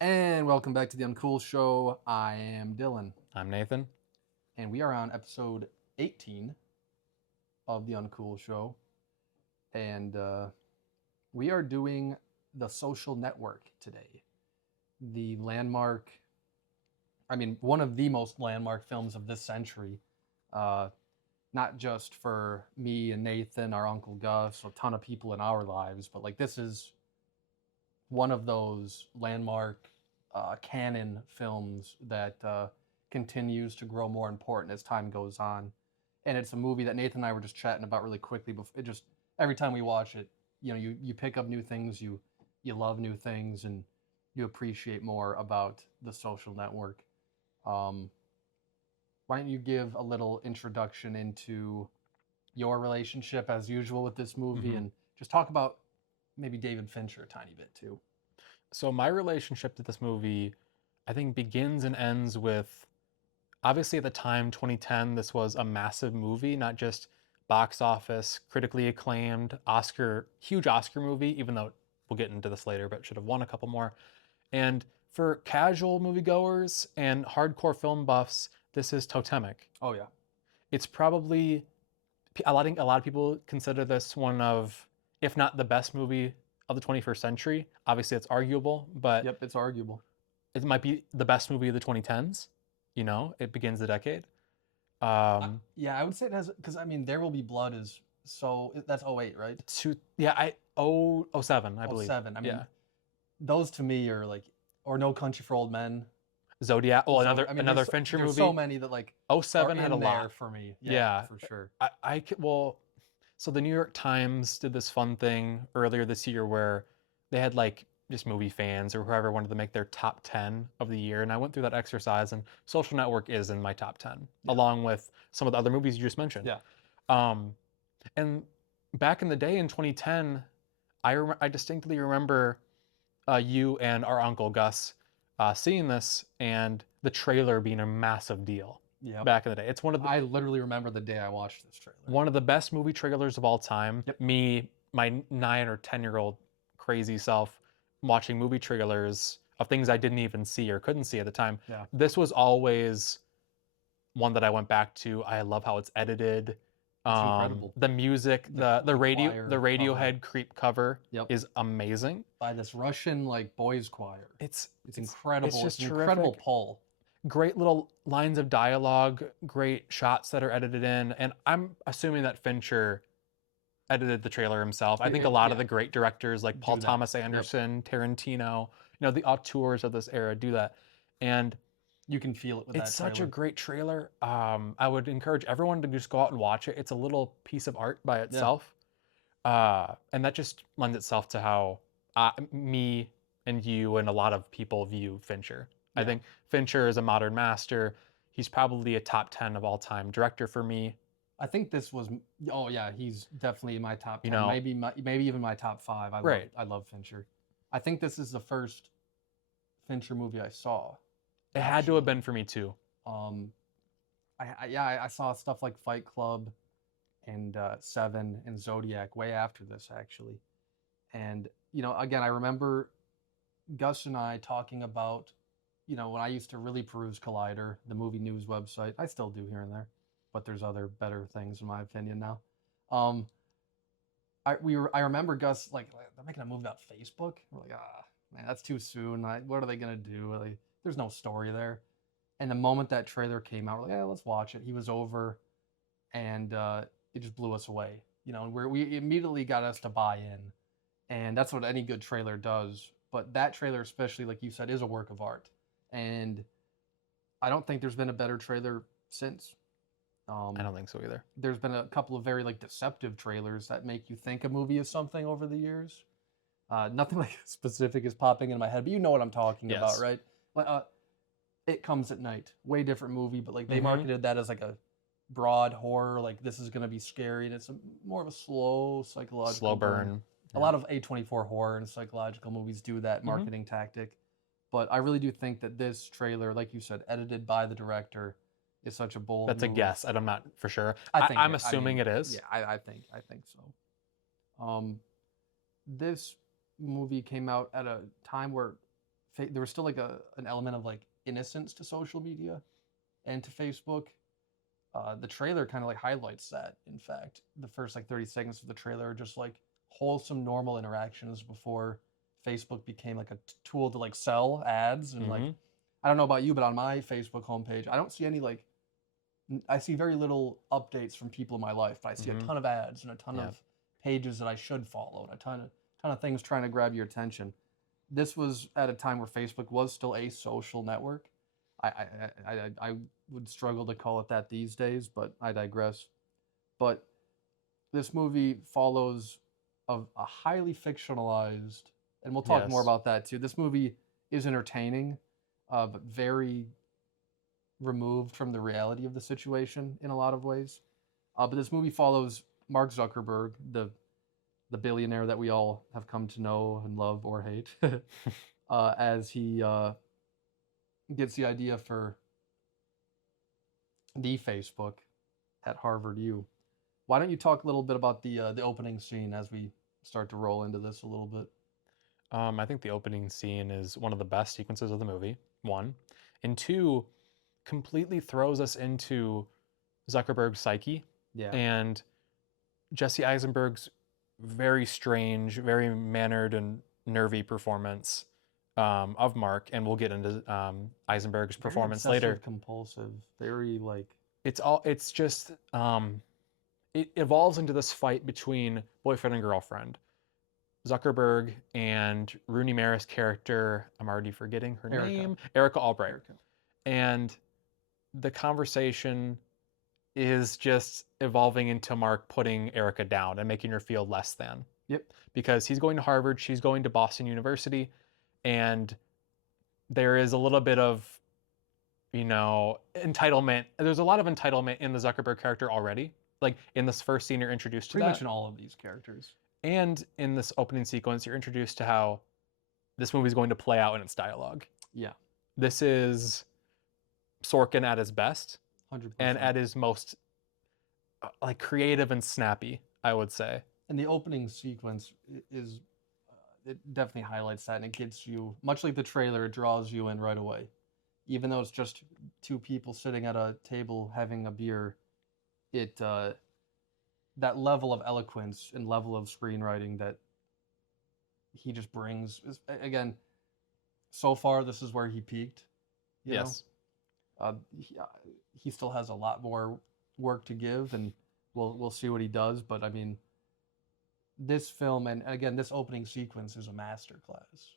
And welcome back to the Uncool Show. I am Dylan, I'm Nathan. and we are on episode 18 of the Uncool Show. And we are doing The Social Network today. The landmark, one of the most landmark films of this century. Uh, not just for me and Nathan, our Uncle Gus, a ton of people in our lives, but like this is one of those landmark canon films that continues to grow more important as time goes on. And it's a movie that Nathan and I were just chatting about really quickly. Before, it just every time we watch it, you pick up new things, you love new things, and you appreciate more about The Social Network. Um, why don't you give a little introduction into your relationship as usual with this movie, Mhm. and just talk about maybe David Fincher a tiny bit too. So my relationship to this movie, I think, begins and ends with obviously at the time, 2010, this was a massive movie, not just box office, critically acclaimed, huge Oscar movie, even though we'll get into this later, but should have won a couple more. And for casual moviegoers and hardcore film buffs, this is totemic. Oh yeah. It's probably think a lot of people consider this one of, if not the best movie of the 21st century. Obviously, it's arguable, but Yep, it's arguable. it might be the best movie of the 2010s. It begins the decade. Yeah, I would say it has because There Will Be Blood is that's 08, right? Yeah, oh 07, I Oh believe. 07. Yeah, Those to me are like or No Country for Old Men. Zodiac. Oh, So another Fincher there's so movie. many that like Oh are 07 had a in there lot. for me. Yeah, Yeah, for sure. well, so the New York Times did this fun thing earlier this year where they had like just movie fans or whoever wanted to make their top 10 of the year. And I went through that exercise, and Social Network is in my top 10, Yeah. along with some of the other movies you just mentioned. Yeah. Um, and back in the day in 2010, I distinctly remember you and our uncle Gus seeing this and the trailer being a massive deal Yep. back in the day. It's I literally remember the day I watched this trailer. one of the best movie trailers of all time. Yep. Me, my 9 or 10-year-old crazy self, watching movie trailers of things I didn't even see or couldn't see at the time. Yeah. This was always one that I went back to. I love how it's edited. It's incredible. The music, The choir the cover. Radiohead Creep cover Yep. is amazing. By this Russian like boys choir. It's Incredible. It's just It's an terrific. incredible pull. Great little lines of dialogue, great shots that are edited in, and I'm assuming that Fincher edited the trailer himself. I think a lot of Yeah. the great directors like Paul Do that. Thomas Yep. Anderson, Tarantino, the auteurs of this era do that. And You can feel it with it's that such a trailer. great trailer. I would encourage everyone to just go out and watch it. It's a little piece of art by itself. And that just lends itself to how me and you and a lot of people view Fincher. I Yeah. think Fincher is a modern master. He's probably a top 10 of all time director for me. I think this was. Oh yeah, he's definitely in my top 10. You know, Maybe even my top 5. right. I love Fincher. I think this is the first Fincher movie I saw. It had to have been for me too. Um, I saw stuff like Fight Club and Seven and Zodiac way after this actually. And again, I remember Gus and I talking about, when I used to really peruse Collider, the movie news website. I still do here and there, but there's other better things in my opinion now. Um, I remember Gus like they're making a movie about Facebook. We're like, man, that's too soon. What are they gonna do? Like, there's no story there. And the moment that trailer came out, we're like, yeah, let's watch it. He was over, and it just blew us away. And we immediately got us to buy in, and that's what any good trailer does. But that trailer, especially like you said, is a work of art, and I don't think there's been a better trailer since. I don't think so either. There's been a couple of very like deceptive trailers that make you think a movie is something over the years. Nothing like specific is popping in my head, but you know what I'm talking about, right? It Comes at Night, way different movie, but like they marketed that as like a broad horror, like this is gonna be scary, and it's more of a slow psychological burn. A lot of A24 horror and psychological movies do that marketing tactic, but I really do think that this trailer, like you said, edited by the director, is such a bold. That's a move. guess. I'm not for sure. I'm assuming it is. Yeah, I think so. This movie came out at a time where there was still like an element of like innocence to social media and to Facebook. The trailer kind of like highlights that. In fact, the first like 30 seconds of the trailer are just like wholesome, normal interactions before Facebook became like a tool to like sell ads and like. Mm-hmm. I don't know about you, but on my Facebook homepage, I don't see any like. I see very little updates from people in my life, but I see a ton of ads and a ton Yeah. of pages that I should follow and a ton of things trying to grab your attention. This was at a time where Facebook was still a social network. I would struggle to call it that these days, but I digress. But this movie follows a highly fictionalized, and we'll talk more Yes. about that too. This movie is entertaining, but very removed from the reality of the situation in a lot of ways. But this movie follows Mark Zuckerberg, the billionaire that we all have come to know and love or hate, as he gets the idea for the Facebook at Harvard U. Why don't you talk a little bit about the opening scene as we start to roll into this a little bit? I think the opening scene is one of the best sequences of the movie. One, and two, completely throws us into Zuckerberg's psyche Yeah. and Jesse Eisenberg's very strange, very mannered and nervy performance of Mark, and we'll get into Eisenberg's Very performance later. obsessive compulsive, very like It's just it evolves into this fight between boyfriend and girlfriend. Zuckerberg and Rooney Mara's character, I'm already forgetting her name, Erica Albright. Erica. And the conversation is just evolving into Mark putting Erica down and making her feel less than. Yep. Because he's going to Harvard, she's going to Boston University, and there is a little bit of, entitlement. There's a lot of entitlement in the Zuckerberg character already. Like in this first scene, you're introduced to Pretty that. much in all of these characters. And in this opening sequence, you're introduced to how this movie is going to play out in its dialogue. Yeah. This is Sorkin at his best 100%. and at his most like creative and snappy, I would say. And the opening sequence is it definitely highlights that, and it gets you, much like the trailer, it draws you in right away. Even though it's just two people sitting at a table having a beer, it that level of eloquence and level of screenwriting that he just brings is, again, so far this is where he peaked. Yes. He still has a lot more work to give, and we'll see what he does. But I mean, this film and again this opening sequence is a masterclass,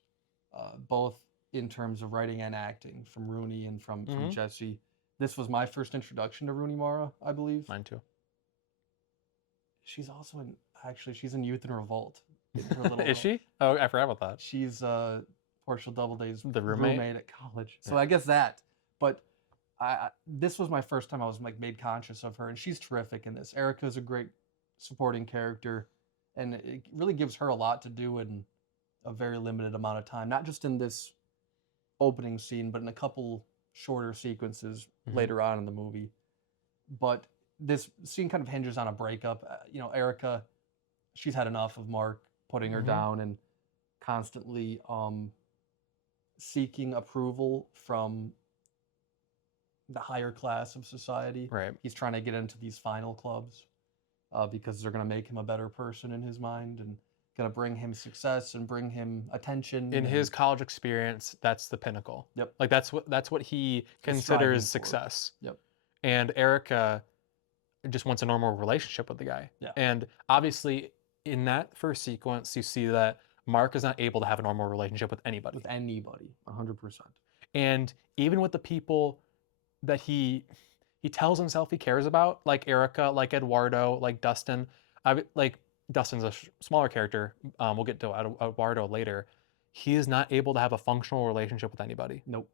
both in terms of writing and acting from Rooney and from Jesse. This was my first introduction to Rooney Mara, I believe. Mine too. She's also she's in Youth in Revolt. Is she? Oh, I forgot about that. She's Portia Doubleday's The roommate at college. So I guess that. But this was my first time I was like made conscious of her, and she's terrific in this. Erica's a great supporting character, and it really gives her a lot to do in a very limited amount of time. Not just in this opening scene, but in a couple shorter sequences later on in the movie. But this scene kind of hinges on a breakup. Erica, she's had enough of Mark putting her down and constantly seeking approval from the higher class of society. Right. He's trying to get into these final clubs because they're going to make him a better person in his mind and going to bring him success and bring him attention. In his college experience, that's the pinnacle. Yep. Like that's what he considers success. Yep. And Erica just wants a normal relationship with the guy. Yeah. And obviously, in that first sequence, you see that Mark is not able to have a normal relationship with anybody. With anybody, 100%. And even with the people that he tells himself he cares about, like Erica, like Eduardo, like Dustin. Like Dustin's a smaller character. We'll get to Eduardo later. He is not able to have a functional relationship with anybody. Nope.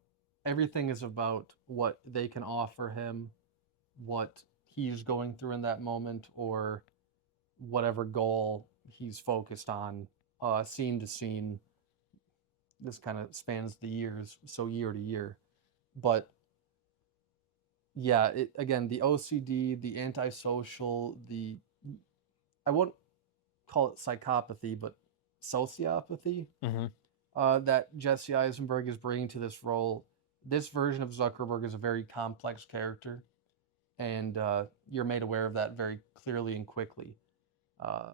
Everything is about what they can offer him, what he's going through in that moment, or whatever goal he's focused on, scene to scene. This kind of spans the years, so year to year. But yeah, again, the OCD, the antisocial, I won't call it psychopathy, but sociopathy. that Jesse Eisenberg is bringing to this role. This version of Zuckerberg is a very complex character, and you're made aware of that very clearly and quickly. Uh,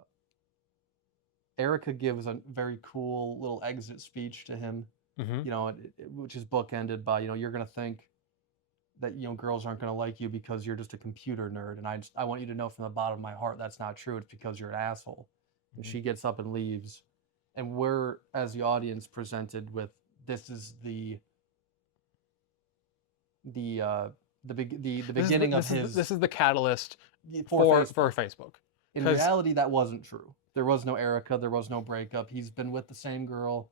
Erica gives a very cool little exit speech to him, Mm-hmm. which is bookended by, you're gonna think that girls aren't gonna like you because you're just a computer nerd, and I want you to know from the bottom of my heart that's not true. It's because you're an asshole. And Mm-hmm. she gets up and leaves, and we're as the audience presented with this is the uh, the beginning of his This is the catalyst for for Facebook. Facebook. In Because reality, that wasn't true. There was no Erica. There was no breakup. He's been with the same girl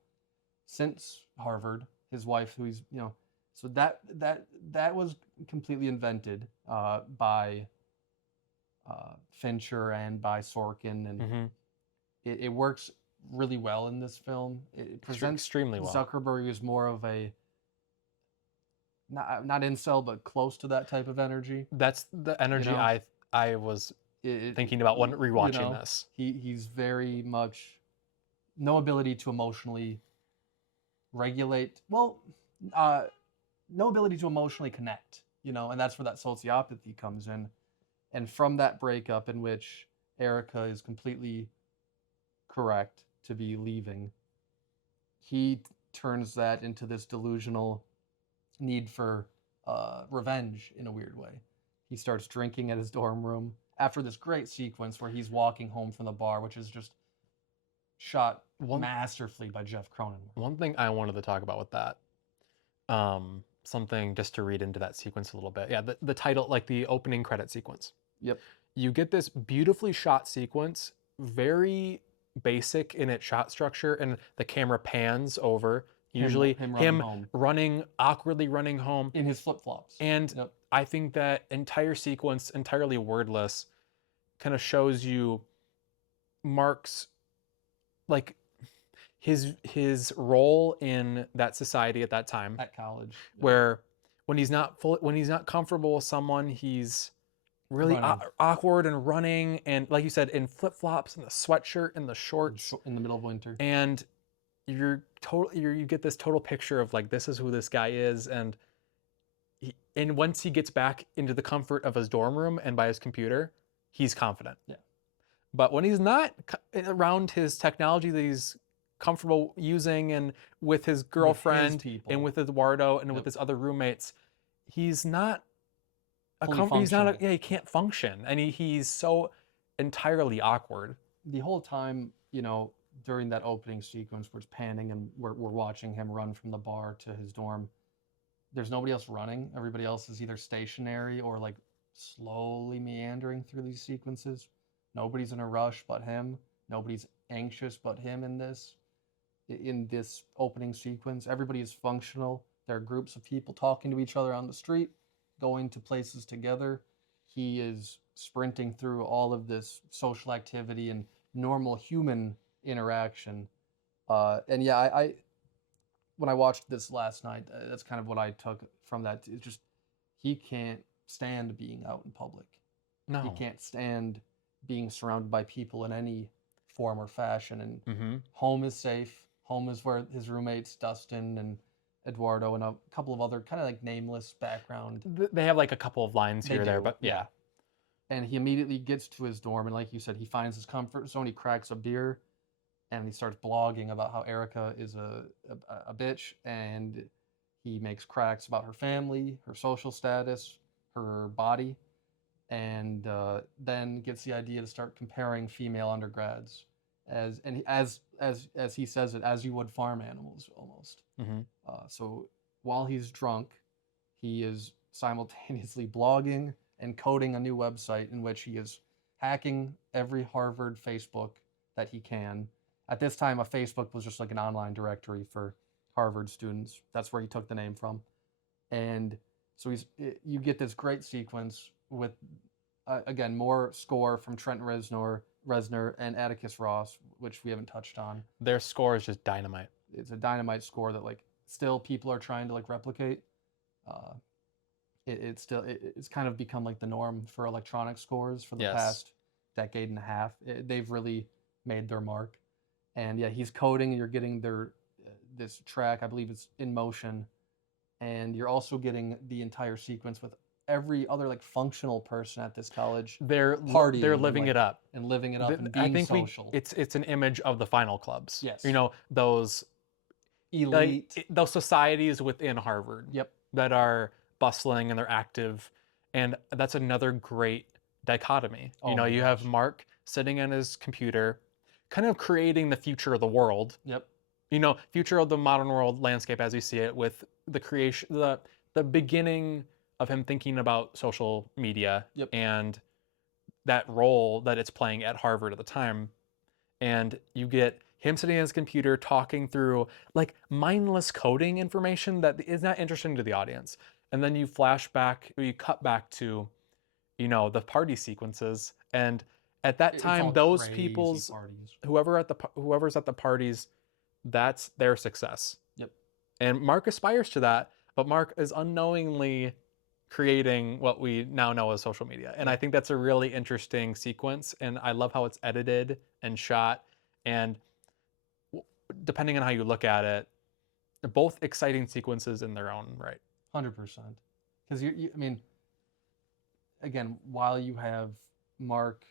since Harvard. His wife, who he's so that was completely invented by Fincher and by Sorkin, and mm-hmm. it works really well in this film. It presents Extremely well. Zuckerberg as more of a not incel, but close to that type of energy. That's the energy I was thinking about when rewatching this. He's very much no ability to emotionally regulate. Well, no ability to emotionally connect. And that's where that sociopathy comes in. And from that breakup, in which Erica is completely correct to be leaving, he turns that into this delusional need for revenge in a weird way. He starts drinking at his dorm room after this great sequence where he's walking home from the bar, which is just shot masterfully by Jeff Cronenberg. One thing I wanted to talk about with that, something just to read into that sequence a little bit. Yeah, the title, like the opening credit sequence. Yep. You get this beautifully shot sequence, very basic in its shot structure, and the camera pans over. Usually him awkwardly running home in his flip-flops. And yep. I think that entire sequence, entirely wordless, kind of shows you Mark's like his role in that society at that time at college, where when he's not comfortable with someone, he's really awkward and running, and like you said, in flip-flops and the sweatshirt and the shorts in the middle of winter, and you get this total picture of like, this is who this guy is, and once he gets back into the comfort of his dorm room and by his computer, he's confident. Yeah. But when he's not around his technology that he's comfortable using, and with his girlfriend and with Eduardo and with his other roommates, he's not he can't function, and he's so entirely awkward. The whole time, during that opening sequence where it's panning and we're watching him run from the bar to his dorm, there's nobody else running. Everybody else is either stationary or like slowly meandering through these sequences. Nobody's in a rush but him. Nobody's anxious but him in this opening sequence. Everybody is functional. There are groups of people talking to each other on the street, going to places together. He is sprinting through all of this social activity and normal human interaction. And yeah, I when I watched this last night, that's kind of what I took from that. It's just he can't stand being out in public. No. He can't stand being surrounded by people in any form or fashion. And home is safe. Home is where his roommates, Dustin and Eduardo, and a couple of other kind of like nameless background. They have like a couple of lines here or there, but yeah. And he immediately gets to his dorm, and like you said, he finds his comfort zone. He cracks a beer, and he starts blogging about how Erica is a bitch, and he makes cracks about her family, her social status, her body, and then gets the idea to start comparing female undergrads as he says it, as you would farm animals almost. So while he's drunk, he is simultaneously blogging and coding a new website in which he is hacking every Harvard Facebook that he can. At this time, a Facebook was just like an online directory for Harvard students. That's where he took the name from. And so you get this great sequence with, again, more score from Trent Reznor and Atticus Ross, which we haven't touched on. Their score is just dynamite. It's a dynamite score that like still people are trying to like replicate. It's kind of become like the norm for electronic scores for the past decade and a half. They've really made their mark. And yeah, he's coding, and you're getting this track. I believe it's in motion, and you're also getting the entire sequence with every other like functional person at this college They're partying and living like it up. and living it up and I being think social. it's an image of the final clubs. Yes. You know, those Elite. those societies within Harvard Yep. that are bustling and they're active, and that's another great dichotomy. Oh You know, my you gosh. have Mark sitting on his computer, kind of creating the future of the world. Yep. You know, future of the modern world landscape as we see it, with the creation, the beginning of him thinking about social media Yep. and that role that it's playing at Harvard at the time. And you get him sitting at his computer talking through like mindless coding information that is not interesting to the audience. And then you flash back, or you cut back to, you know, the party sequences. And at that It's time, all those crazy people's parties. whoever's at the parties, that's their success. Yep. And Mark aspires to that, but Mark is unknowingly creating what we now know as social media. And I think that's a really interesting sequence. And I love how it's edited and shot. And depending on how you look at it, they're both exciting sequences in their own right. 100%. Because I mean, again, while you have Mark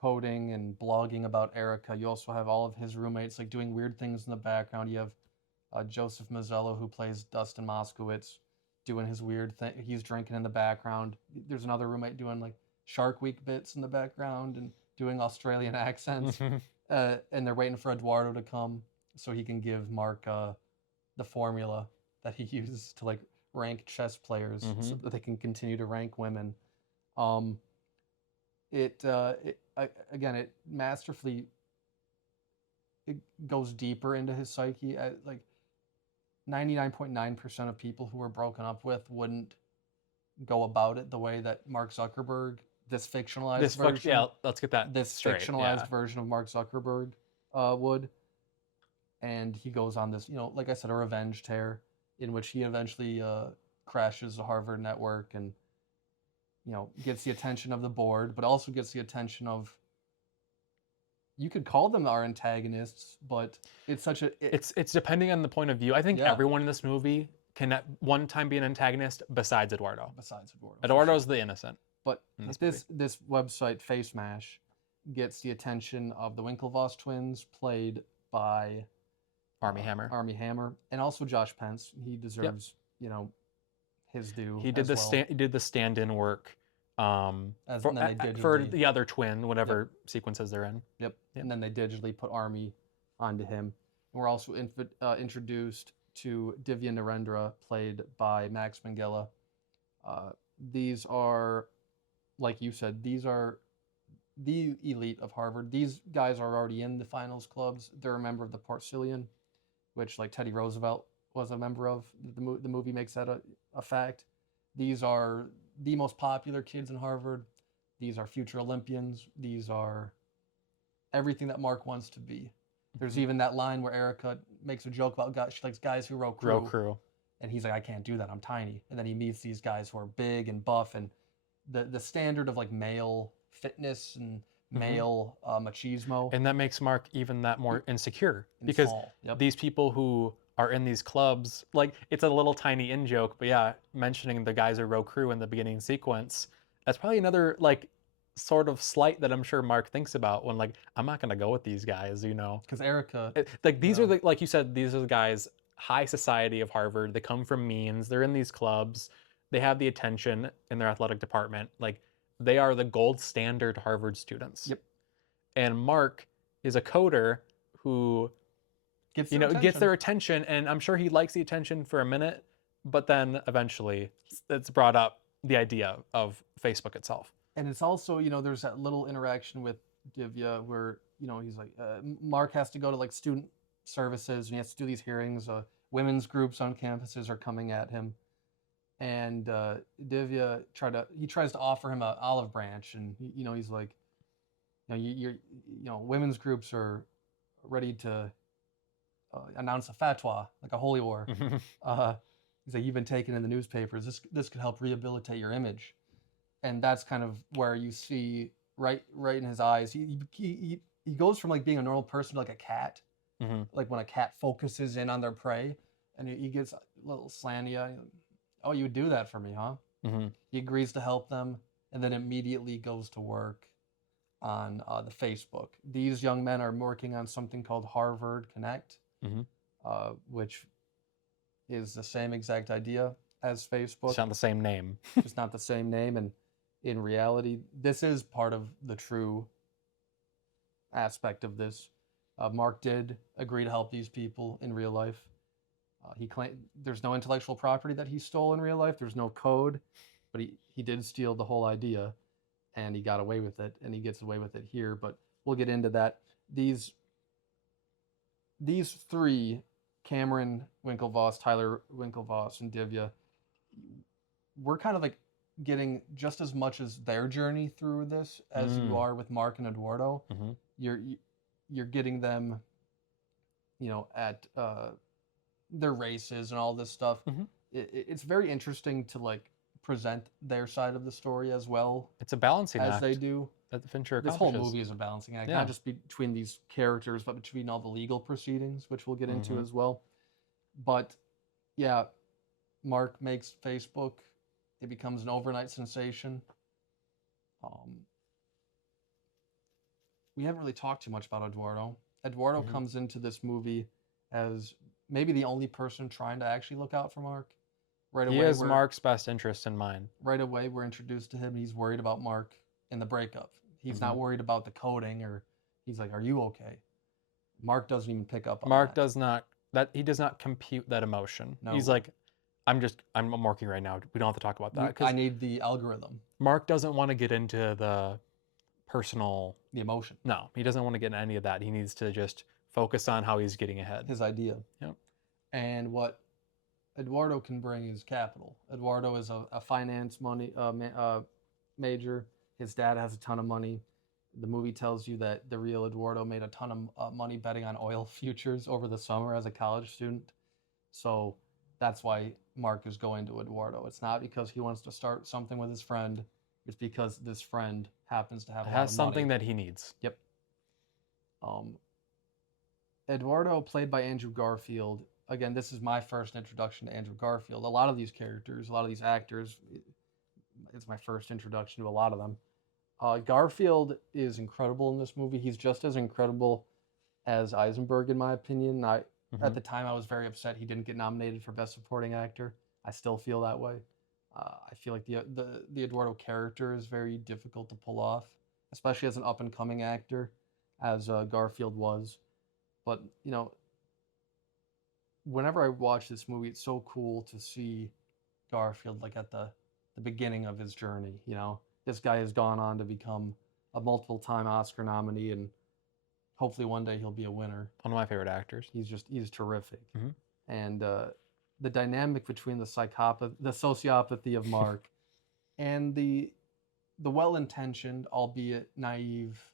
coding and blogging about Erica, you also have all of his roommates like doing weird things in the background. You have Joseph Mazzello, who plays Dustin Moskowitz, doing his weird thing. He's drinking in the background. There's another roommate doing like Shark Week bits in the background and doing Australian accents. And they're waiting for Eduardo to come so he can give Mark the formula that he uses to like rank chess players so that they can continue to rank women. Again, it masterfully it goes deeper into his psyche. Like 99.9% of people who were broken up with wouldn't go about it the way that Mark Zuckerberg, this fictionalized version, yeah, let's get that this straight. fictionalized version of Mark Zuckerberg would. And he goes on this, like I said, a revenge tear in which he eventually crashes the Harvard network and, gets the attention of the board, but also gets the attention of, you could call them our antagonists, but it's such a... It's depending on the point of view. I think everyone in this movie can at one time be an antagonist besides Eduardo. Eduardo's the innocent. But this website, Face Mash, gets the attention of the Winklevoss twins, played by... Army Hammer, and also Josh Pence. He deserves, his due. He did he did the stand-in work for the other twin, whatever sequences they're in. Yep. And then they digitally put Army onto him. And we're also introduced to Divya Narendra, played by Max Minghella. These are, like you said, these are the elite of Harvard. These guys are already in the finals clubs. They're a member of the Porcellian, which like Teddy Roosevelt was a member of. The movie makes that a fact. These are the most popular kids in Harvard. These are future Olympians. These are everything that Mark wants to be. There's even that line where Erica makes a joke about guys, she likes guys who row crew. And he's like, I can't do that, I'm tiny. And then he meets these guys who are big and buff, and the standard of like male fitness and male machismo. And that makes Mark even that more insecure, because these people who are in these clubs, like, it's a little tiny in joke, but yeah, mentioning the guys who row crew in the beginning sequence, that's probably another like sort of slight that I'm sure Mark thinks about when, like, I'm not gonna go with these guys, Because Erica, like, these are the, like you said, these are the guys, high society of Harvard. They come from means. They're in these clubs. They have the attention in their athletic department. Like, they are the gold standard Harvard students. Yep. And Mark is a coder who gets their attention, and I'm sure he likes the attention for a minute, but then eventually it's brought up the idea of Facebook itself. And it's also, there's that little interaction with Divya where, he's like, Mark has to go to like student services and he has to do these hearings. Women's groups on campuses are coming at him. And Divya tries to offer him an olive branch, and he's like, women's groups are ready to announce a fatwa, like a holy war. He's like, you've been taken in the newspapers. This could help rehabilitate your image, and that's kind of where you see right in his eyes. He goes from like being a normal person to like a cat, Mhm. like when a cat focuses in on their prey, and he gets a little slanty eye. Oh, you would do that for me, huh? Mhm. He agrees to help them, and then immediately goes to work on the Facebook. These young men are working on something called Harvard Connect, Mhm. which is the same exact idea as Facebook, It's not the same name. just not the same name. And in reality, this is part of the true aspect of this. Mark did agree to help these people in real life. He claimed there's no intellectual property that he stole in real life. There's no code, but he did steal the whole idea, and he got away with it, and he gets away with it here. But we'll get into that. These three, Cameron Winklevoss, Tyler Winklevoss, and Divya, we're kind of like getting just as much as their journey through this as you are with Mark and Eduardo. Mhm. You're getting them, at their races and all this stuff. Mhm. It's very interesting to like present their side of the story as well It's a balancing as act they do. that Fincher This whole accomplishes. movie is a balancing act, Yeah. not just between these characters, but between all the legal proceedings, which we'll get into Mhm. as well. But yeah, Mark makes Facebook. It becomes an overnight sensation. We haven't really talked too much about Eduardo. Eduardo Mhm. comes into this movie as maybe the only person trying to actually look out for Mark. He has Mark's best interest in mind. Right away, we're introduced to him. He's worried about Mark in the breakup. He's not worried about the coding, or he's like, "Are you okay?" Mark doesn't even pick up on Mark that. does not he does not compute that emotion. No. He's like, I'm working right now. We don't have to talk about that I because need the algorithm, Mark doesn't want to get into the personal. the emotion, No, he doesn't want to get into any of that. He needs to just focus on how he's getting ahead. his idea. Yep. And what Eduardo can bring is capital. Eduardo is a finance major. His dad has a ton of money. The movie tells you that the real Eduardo made a ton of money betting on oil futures over the summer as a college student. So that's why Mark is going to Eduardo. It's not because he wants to start something with his friend. It's because this friend happens to have a lot Has of something money. that he needs. Yep. Eduardo, played by Andrew Garfield. Again, this is my first introduction to Andrew Garfield. A lot of these characters, a lot of these actors, it's my first introduction to a lot of them. Garfield is incredible in this movie. He's just as incredible as Eisenberg, in my opinion. At the time, I was very upset he didn't get nominated for Best Supporting Actor. I still feel that way. I feel like the Eduardo character is very difficult to pull off, especially as an up and coming actor, as Garfield was. But whenever I watch this movie, it's so cool to see Garfield like at the beginning of his journey. This guy has gone on to become a multiple time Oscar nominee, and hopefully one day he'll be a winner. One of my favorite actors. He's terrific. Mhm. And the dynamic between the sociopathy of Mark and the well-intentioned, albeit naive,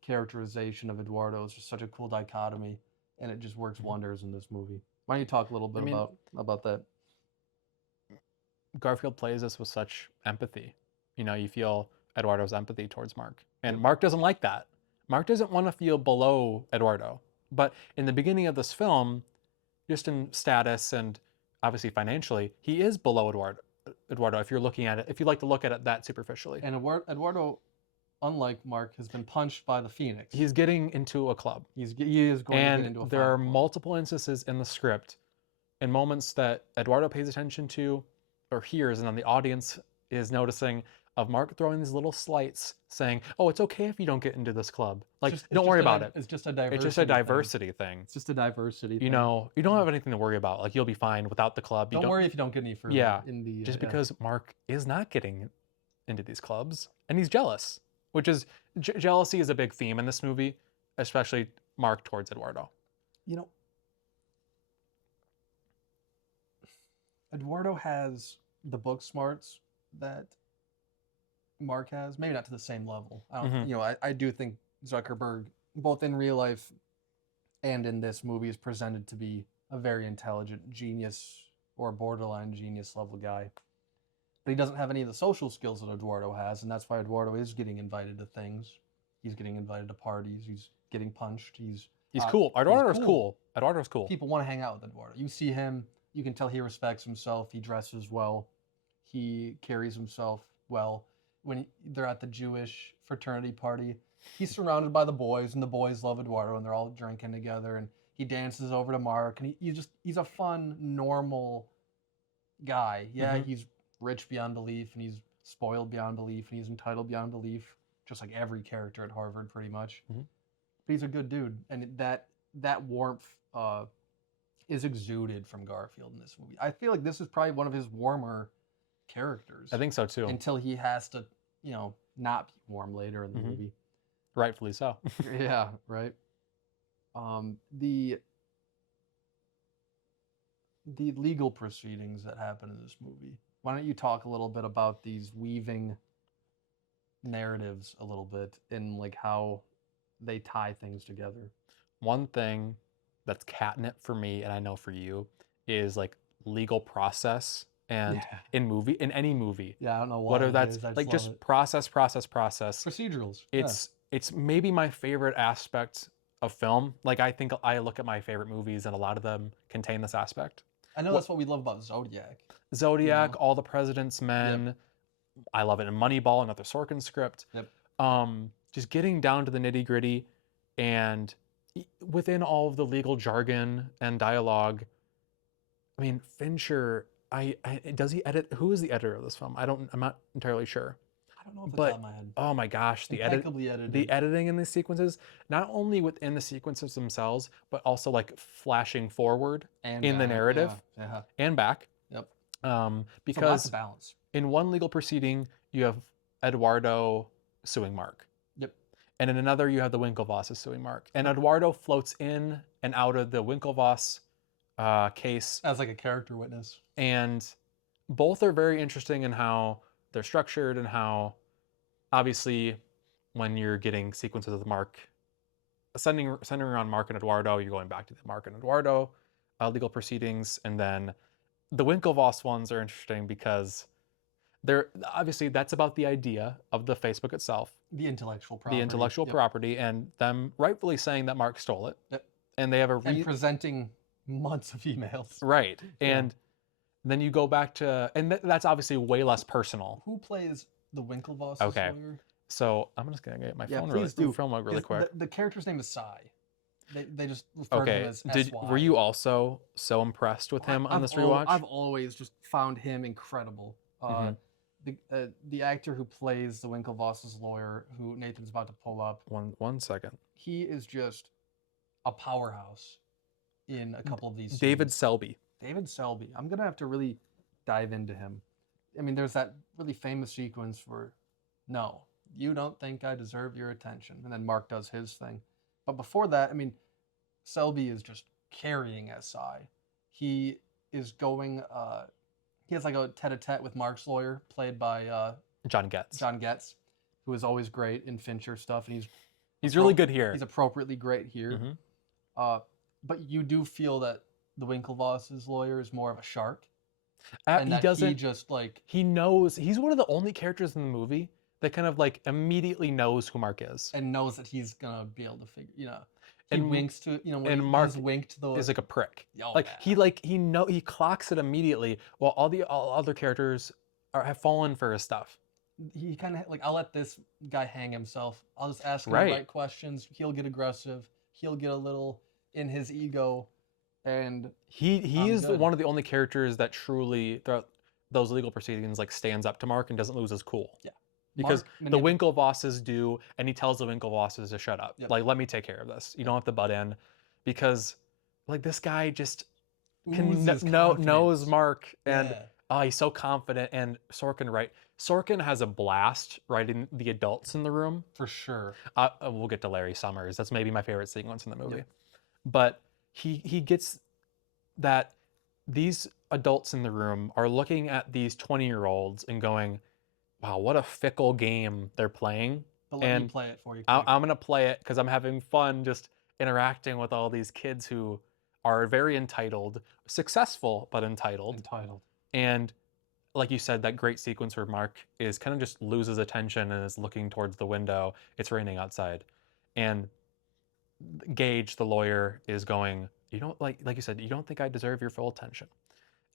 characterization of Eduardo is just such a cool dichotomy, and it just works wonders in this movie. Why don't you talk a little bit about that? Garfield plays this with such empathy. You feel Eduardo's empathy towards Mark. And Mark doesn't like that. Mark doesn't want to feel below Eduardo. But in the beginning of this film, just in status and obviously financially, he is below Eduardo, if you're looking at it, if you like to look at it that superficially. And Eduardo, unlike Mark, has been punched by the Phoenix. He's getting into a club. He is going to get into a And there are club. multiple instances in the script and moments that Eduardo pays attention to or hears, and then the audience is noticing of Mark throwing these little slights saying, "Oh, it's okay if you don't get into this club. Like, don't worry about it. It's just a diversity. It's just a diversity thing. It's just a diversity thing. You don't have anything to worry about. Like, you'll be fine without the club. Don't worry if you don't get any further. Yeah, Just because Mark is not getting into these clubs, and he's jealous, which is jealousy is a big theme in this movie, especially Mark towards Eduardo. Eduardo has the book smarts that Mark has, maybe not to the same level. I do think Zuckerberg, both in real life and in this movie, is presented to be a very intelligent genius or borderline genius level guy. But he doesn't have any of the social skills that Eduardo has, and that's why Eduardo is getting invited to things. He's getting invited to parties. He's getting punched. He's He's cool. Eduardo's cool. cool. Eduardo's cool. People want to hang out with Eduardo. You see him, you can tell he respects himself. He dresses well. He carries himself well. When they're at the Jewish fraternity party, he's surrounded by the boys, and the boys love Eduardo, and they're all drinking together. And he dances over to Mark, and he's a fun, normal guy. Yeah, he's rich beyond belief, and he's spoiled beyond belief, and he's entitled beyond belief, just like every character at Harvard, pretty much. But he's a good dude, and that warmth is exuded from Garfield in this movie. I feel like this is probably one of his warmer characters. I think so too. Until he has to, not be warm later in the movie. Rightfully so. Yeah, right. The legal proceedings that happen in this movie. Why don't you talk a little bit about these weaving narratives a little bit and like how they tie things together? One thing that's catnip for me, and I know for you, is like legal process. And in any movie, I don't know whether that's like just process. Procedurals. It's maybe my favorite aspect of film. Like I think I look at my favorite movies, and a lot of them contain this aspect. I know that's what we love about Zodiac. All the President's Men. I love it in Moneyball, another Sorkin script. Just getting down to the nitty gritty, and within all of the legal jargon and dialogue. I mean, Fincher. Does he edit? Who is the editor of this film? I'm not entirely sure. I don't know off the top of my head. Oh my gosh, the editing in these sequences, not only within the sequences themselves, but also like flashing forward and in the narrative and back. Because lots of balance. In one legal proceeding, you have Eduardo suing Mark. And in another, you have the Winklevosses suing Mark. And Eduardo floats in and out of the Winklevoss case as like a character witness. And both are very interesting in how they're structured and how, obviously, when you're getting sequences of Mark, centering around Mark and Eduardo, you're going back to the Mark and Eduardo legal proceedings. And then the Winklevoss ones are interesting because they're obviously that's about the idea of the Facebook itself. The intellectual property. The intellectual property, and them rightfully saying that Mark stole it. And they have and presenting months of emails. Right. And then you go back to, and that's obviously way less personal. Who plays the Winklevoss lawyer? So I'm just going to get my phone really quick. The character's name is Cy. They just refer to him as S-Y. Were you also so impressed with him on this rewatch? I've always just found him incredible. The actor who plays the Winklevoss's lawyer, who Nathan's about to pull up. One second. He is just a powerhouse in a couple of these scenes. David Selby. I'm going to have to really dive into him. I mean, there's that really famous sequence where, no, you don't think I deserve your attention. And then Mark does his thing. But before that, I mean, Selby is just carrying SI. He is going, he has like a tete-a-tete with Mark's lawyer, played by John Getz, who is always great in Fincher stuff. And he's really good here. He's appropriately great here. But you do feel that the Winklevoss's lawyer is more of a shark. He knows, he's one of the only characters in the movie that kind of like immediately knows who Mark is. And knows that he's going to be able to figure, he winks to, and Mark winked is like a prick. Oh, he clocks it immediately, while all other characters have fallen for his stuff. He kind of like, I'll let this guy hang himself. I'll just ask him the right questions. He'll get aggressive. He'll get a little in his ego. And he is one of the only characters that truly throughout those legal proceedings like stands up to Mark and doesn't lose his cool. Because the Winklevosses do, and he tells the Winklevosses to shut up. Like, let me take care of this. You don't have to butt in, because like this guy just knows Mark, and he's so confident. And Sorkin has a blast writing the adults in the room. For sure. We'll get to Larry Summers. That's maybe my favorite sequence in the movie. But he gets that these adults in the room are looking at these 20-year-olds and going, wow, what a fickle game they're playing. But let me play it for you. I'm going to play it because I'm having fun just interacting with all these kids who are very entitled, successful, but entitled. And like you said, that great sequence where Mark is kind of just loses attention and is looking towards the window. It's raining outside. And Gage, the lawyer, is going, you don't like you said, you don't think I deserve your full attention.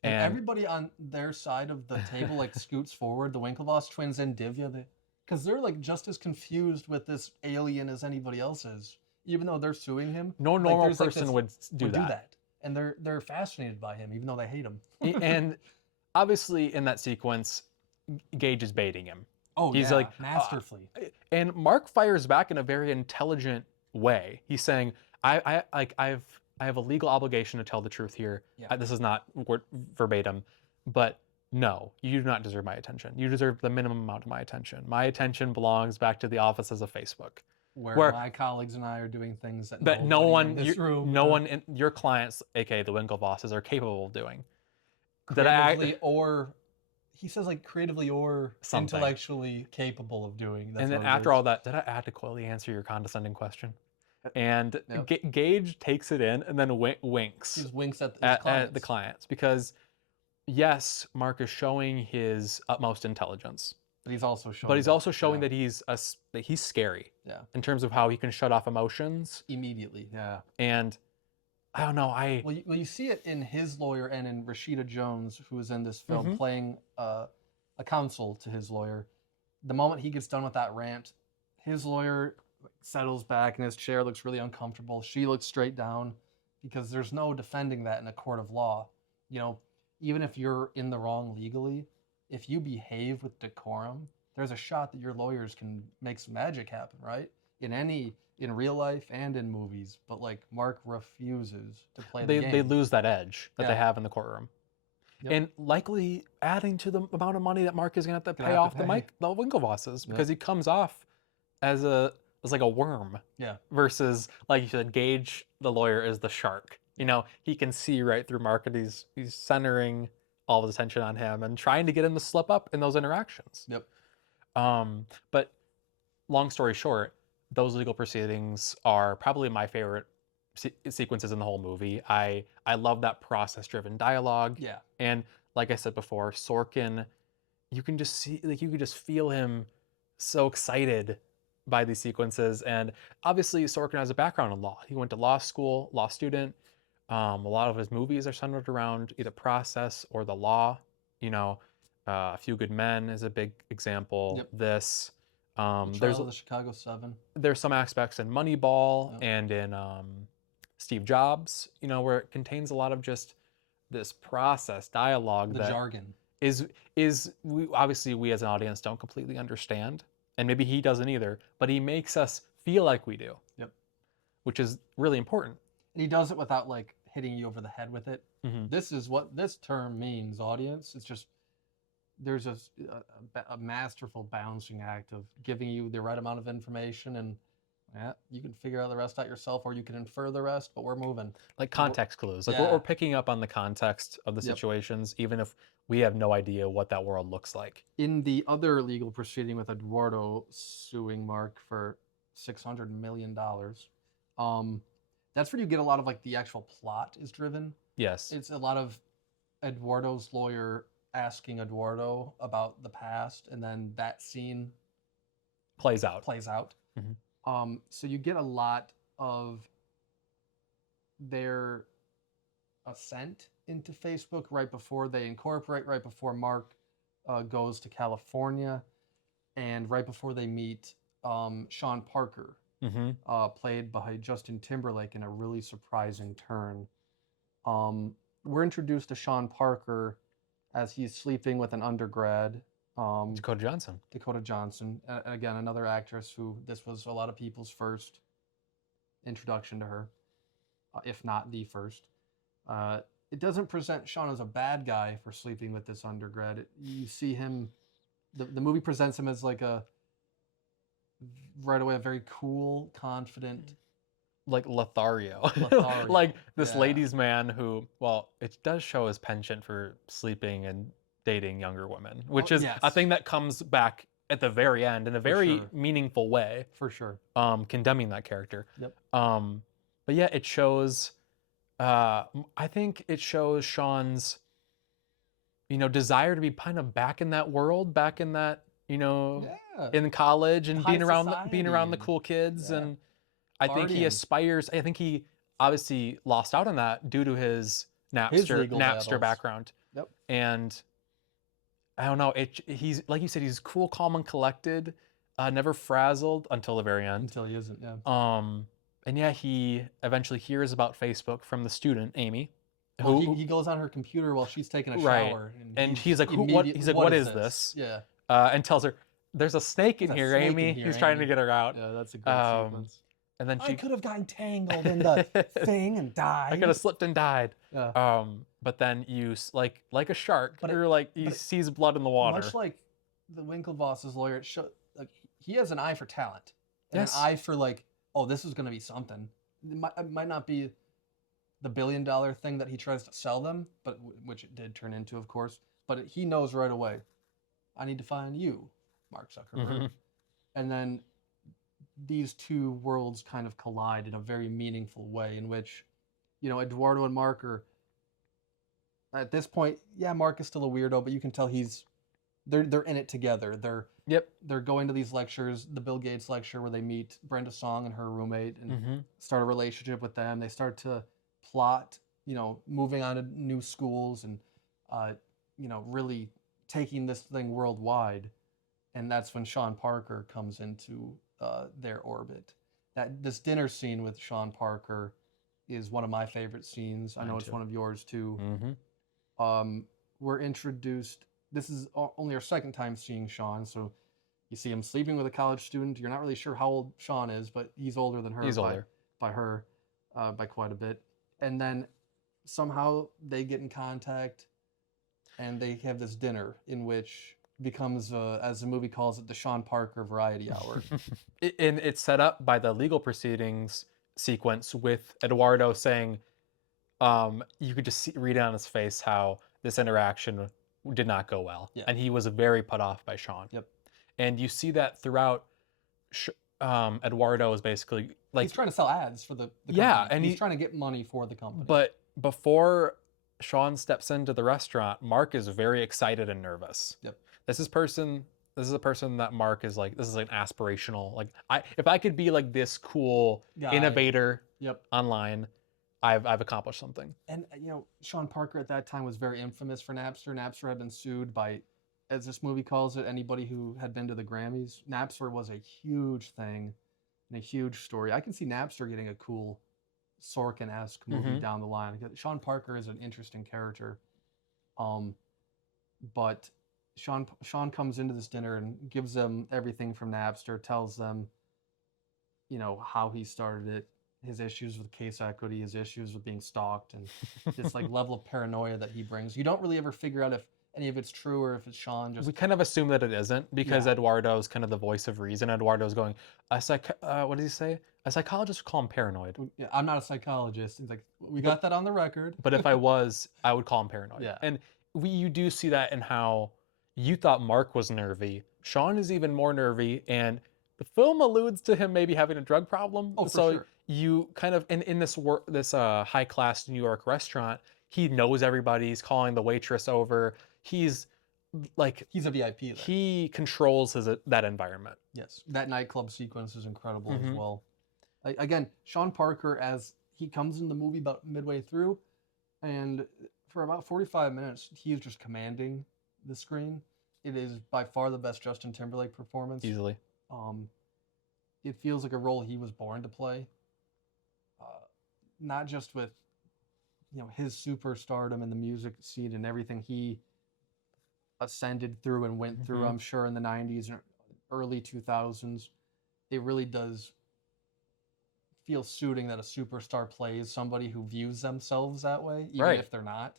And everybody on their side of the table like scoots forward. The Winklevoss twins and Divya, because they're like just as confused with this alien as anybody else is, even though they're suing him. No Like, normal there's, like, person this- would do do that. that, and they're fascinated by him, even though they hate him. And obviously, in that sequence, Gage is baiting him. Oh, He's yeah, like, masterfully. And Mark fires back in a very intelligent way. He's saying, I have a legal obligation to tell the truth here. Yeah. This is not verbatim, but no, you do not deserve my attention. You deserve the minimum amount of my attention. My attention belongs back to the offices of Facebook, where my colleagues and I are doing things that no nobody one, in this room, no one in your clients, aka the Winklevosses, are capable of doing. creatively or he says like creatively or Something. intellectually capable of doing. That's And then what it after is. all that, did I adequately answer your condescending question? And Yep. Gage takes it in and then winks He just winks at, at the clients because, yes, Mark is showing his utmost intelligence, but he's also showing. that he's scary. Yeah. In terms of how he can shut off emotions Immediately. Yeah. And I don't know. Well, you see it in his lawyer and in Rashida Jones, who is in this film, Mhm. playing a counsel to his lawyer. The moment he gets done with that rant, his lawyer settles back in his chair, looks really uncomfortable. She looks straight down because there's no defending that in a court of law. You know, even if you're in the wrong legally, if you behave with decorum, there's a shot that your lawyers can make some magic happen, right? In real life and in movies, but like Mark refuses to play the game. They lose that edge that they Yeah. have in the courtroom. Yep. And likely adding to the amount of money that Mark is going to have to pay off the Winklevosses, because he comes off as like a worm. Yeah. Versus, like you said, Gage, the lawyer, is the shark. You know, he can see right through Mark, and he's centering all of his attention on him and trying to get him to slip up in those interactions. Yep. But long story short, those legal proceedings are probably my favorite sequences in the whole movie. I love that process-driven dialogue. Yeah. And like I said before, Sorkin, you can just see, like, you could just feel him so excited by these sequences. And obviously, Sorkin has a background in law. He went to law school, law student. A lot of his movies are centered around either process or the law. You know, A Few Good Men is a big example. Yep. This. There's the Chicago 7. There's some aspects in Moneyball Yep. and in Steve Jobs, you know, where it contains a lot of just this process dialogue The that jargon. we as an audience don't completely understand, and maybe he doesn't either, but he makes us feel like we do. Yep. Which is really important. And he does it without like hitting you over the head with it. Mm-hmm. This is what this term means, audience. It's just there's a masterful balancing act of giving you the right amount of information, and you can figure out the rest out yourself, or you can infer the rest, but we're moving. Like context clues. Like Yeah. we're picking up on the context of the Yep. situations, even if we have no idea what that world looks like. In the other legal proceeding with Eduardo suing Mark for $600 million, that's where you get a lot of like the actual plot is driven. Yes. It's a lot of Eduardo's lawyer asking Eduardo about the past, and then that scene plays out. Mhm. So you get a lot of their ascent into Facebook right before they incorporate, right before Mark goes to California, and right before they meet Sean Parker, Mm-hmm. played by Justin Timberlake in a really surprising turn. We're introduced to Sean Parker as he's sleeping with an undergrad, Dakota Johnson. Dakota Johnson. Again, another actress who this was a lot of people's first introduction to her, if not the first. It doesn't present Sean as a bad guy for sleeping with this undergrad. You see him, the movie presents him as like right away a very cool, confident, like Lothario. Lothario, like this yeah. ladies' man who, well, it does show his penchant for sleeping and dating younger women, which is yes. a thing that comes back at the very end in a very sure. meaningful way. For sure. Condemning that character. Yep. But yeah, it shows, I think it shows Sean's, desire to be kind of back in that world, back in that, Yeah. in college and High being around the society cool kids. Yeah. And I think he partying. aspires. I think he obviously lost out on that due to his His legal Napster battles. background. Yep. And I don't know. He's like you said, he's cool, calm, and collected, never frazzled until the very end. Until he isn't, yeah. And yeah, he eventually hears about Facebook from the student Amy, Well, who he goes on her computer while she's taking a right, shower, and he's like, "Who? What?" He's like, "What is this?" Yeah, And tells her, "There's a snake in There's a here, snake in Amy." here, He's trying to Amy. get her out. yeah, that's a great sequence. And then I she could have gotten tangled in the thing and died. I could have slipped and died. Yeah. But then like a shark, But or like he sees blood in the water. Much like the Winklevoss's lawyer, like he has an eye for talent and Yes. an eye for like, oh, this is going to be something. It might not be the $1 billion thing that he tries to sell them, but which it did turn into, of course. But he knows right away, I need to find you, Mark Zuckerberg. Mhm. And then these two worlds kind of collide in a very meaningful way, in which, Eduardo and Mark are at this point. Yeah, Mark is still a weirdo, but you can tell they're in it together. They're going to these lectures, the Bill Gates lecture where they meet Brenda Song and her roommate and start a relationship with them. They start to plot, moving on to new schools and, really taking this thing worldwide. And that's when Sean Parker comes into their orbit. This dinner scene with Sean Parker is one of my favorite scenes. I know it's one of yours too. We're introduced. This is only our second time seeing Sean, so you see him sleeping with a college student. You're not really sure how old Sean is, but he's older than her. He's older by her, by quite a bit. And then somehow they get in contact, and they have this dinner in which becomes, as the movie calls it, the Sean Parker Variety Hour. And it's set up by the legal proceedings sequence with Eduardo saying, you could just read it on his face how this interaction did not go well. Yeah. And he was very put off by Sean. Yep. And you see that throughout. Eduardo is basically like, he's trying to sell ads for the company. Yeah, and he's trying to get money for the company. But before Sean steps into the restaurant, Mark is very excited and nervous. Yep. This is a person that Mark is like, this is like an aspirational, like, if I could be like this cool guy, innovator Yep. online, I've accomplished something. And Sean Parker at that time was very infamous for Napster. Napster had been sued by, as this movie calls it, anybody who had been to the Grammys. Napster was a huge thing and a huge story. I can see Napster getting a cool Sorkin-esque movie down the line. Sean Parker is an interesting character. But Sean comes into this dinner and gives them everything from Napster, tells them, how he started it, his issues with case equity, his issues with being stalked, and this like level of paranoia that he brings. You don't really ever figure out if any of it's true or if it's Sean. We kind of assume that it isn't because Eduardo's kind of the voice of reason. Eduardo's going, what does he say? A psychologist would call him paranoid. Yeah, I'm not a psychologist. He's like, we got that on the record. But if I was, I would call him paranoid. Yeah. And you do see that in how you thought Mark was nervy. Sean is even more nervy, and the film alludes to him maybe having a drug problem. Oh, for sure. You kind of in this high class New York restaurant, he knows everybody. He's calling the waitress over. He's a VIP there. He controls that environment. Yes, that nightclub sequence is incredible as well. Again, Sean Parker, as he comes in the movie about midway through, and for about 45 minutes, he's just commanding the screen. It is by far the best Justin Timberlake performance. Easily. It feels like a role he was born to play. Not just with, his superstardom and the music scene and everything he ascended through and went through, I'm sure, in the 90s and early 2000s. It really does feel suiting that a superstar plays somebody who views themselves that way, even if they're not.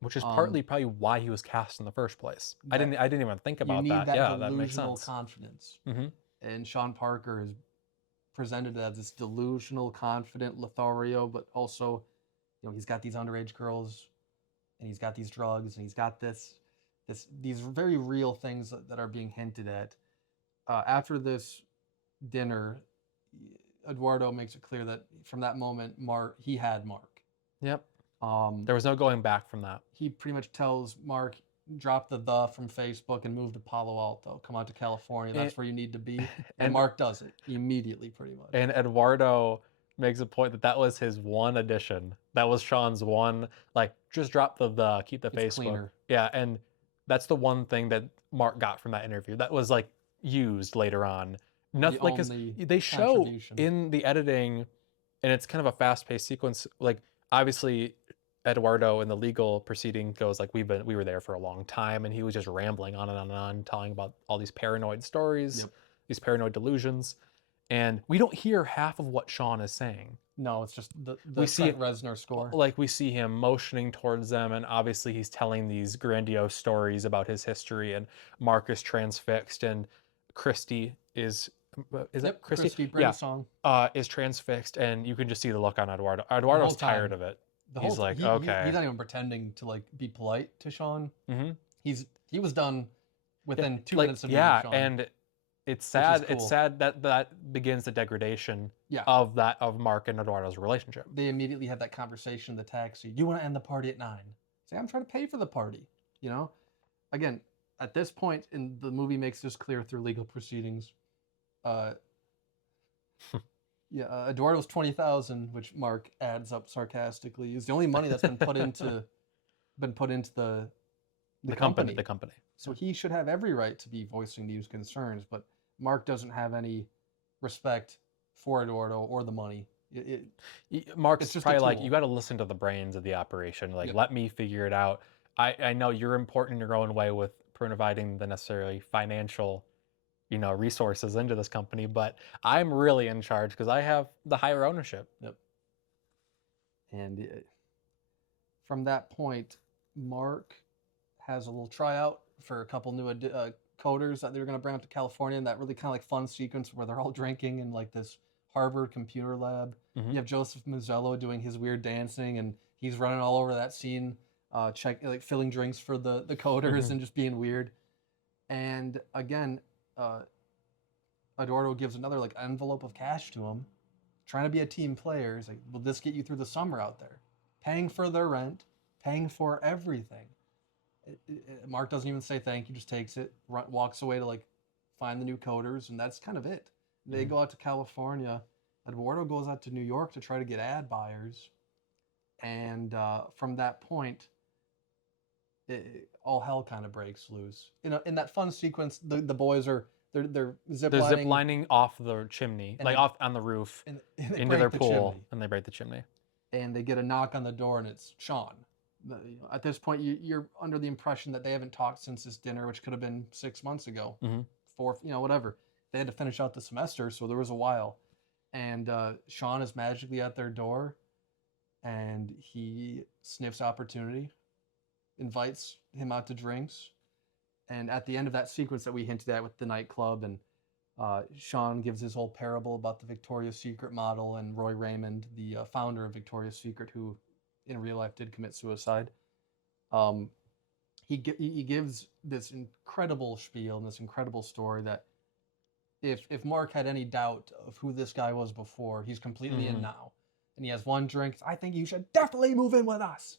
Which is partly probably why he was cast in the first place. I didn't even think about that. That that makes sense. Delusional confidence. And Sean Parker is presented as this delusional, confident Lothario, but also, he's got these underage girls, and he's got these drugs, and he's got these very real things that are being hinted at. After this dinner, Eduardo makes it clear that from that moment, he had Mark. Yep. There was no going back from that. He pretty much tells Mark, drop the from Facebook and move to Palo Alto. Come out to California. That's where you need to be. And and Mark does it immediately, pretty much. and Eduardo makes a point that was his one addition. That was Sean's one, like, just drop the, keep the It's Facebook. cleaner. Yeah, and that's the one thing that Mark got from that interview. That was like used later on. Nothing like, because they show in the editing, and it's kind of a fast-paced sequence. Like, obviously, Eduardo in the legal proceeding goes like, we were there for a long time, and he was just rambling on and on and on, telling about all these paranoid stories, these paranoid delusions, and we don't hear half of what Sean is saying. No, it's just the we see Trent Reznor score. Like, we see him motioning towards them, and obviously he's telling these grandiose stories about his history, and Mark is transfixed, and Christy is that Christy? Christy Song. Is transfixed, and you can just see the look on Eduardo. Eduardo's tired of it. He's like, okay. He's not even pretending to like be polite to Sean. Mm-hmm. He was done within 2 minutes of meeting Sean. And it's sad. Cool. It's sad that begins the degradation of Mark and Eduardo's relationship. They immediately had that conversation in the taxi. Do you want to end the party at 9? Say, I'm trying to pay for the party. You know, again, at this point in the movie makes this clear through legal proceedings. Eduardo's $20,000, which Mark adds up sarcastically, is the only money that's been put into the company. The company. So he should have every right to be voicing these concerns, but Mark doesn't have any respect for Eduardo or the money. Mark's just probably like, you got to listen to the brains of the operation. Like, let me figure it out. I know you're important in your own way with providing the necessarily financial, resources into this company, but I'm really in charge because I have the higher ownership. Yep. And from that point, Mark has a little tryout for a couple new coders that they were going to bring up to California, and that really kind of like fun sequence where they're all drinking in like this Harvard computer lab. Mm-hmm. You have Joseph Mazzello doing his weird dancing, and he's running all over that scene, filling drinks for the coders and just being weird. And again, Eduardo gives another like envelope of cash to him, trying to be a team player. He's like, will this get you through the summer out there? Paying for their rent, paying for everything. Mark doesn't even say thank you, just takes it, walks away to like find the new coders, and that's kind of it. They go out to California. Eduardo goes out to New York to try to get ad buyers, and from that point, all hell kind of breaks loose. In that fun sequence, the boys are they're ziplining off the chimney, like off on the roof, into their pool, and they break the chimney. And they get a knock on the door, and it's Sean. At this point, you're under the impression that they haven't talked since this dinner, which could have been 6 months ago, 4, whatever. They had to finish out the semester, so there was a while. And Sean is magically at their door, and he sniffs opportunity, invites him out to drinks. And at the end of that sequence that we hinted at with the nightclub, and Sean gives his whole parable about the Victoria's Secret model and Roy Raymond, the founder of Victoria's Secret, who in real life did commit suicide. He gives this incredible spiel and this incredible story that if Mark had any doubt of who this guy was before, he's completely in now. And he has one drink. I think you should definitely move in with us.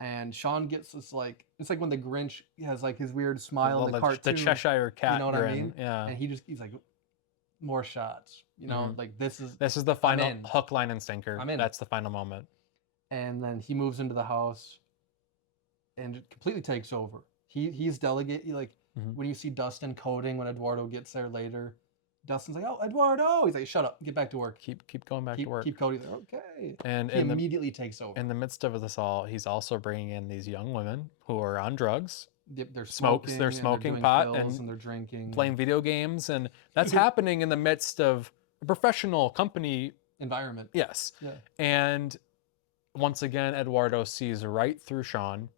And Sean gets this like, it's like when the Grinch has like his weird smile in the cartoon. The Cheshire Cat. You know what grin. I mean? Yeah. And he's like, more shots. Like this is the final hook, line, and sinker. I'm in. That's the final moment. And then he moves into the house, and it completely takes over. He's delegating, like when you see Dustin coding when Eduardo gets there later. Dustin's like, "Oh, Eduardo!" He's like, "Shut up, get back to work. Keep going back to work. Keep coding." Like, okay. And he immediately takes over. In the midst of this all, he's also bringing in these young women who are on drugs. They're smoking. They're smoking pot and they're drinking, playing video games, and that's happening in the midst of a professional company environment. Yes. Yeah. And once again, Eduardo sees right through Sean.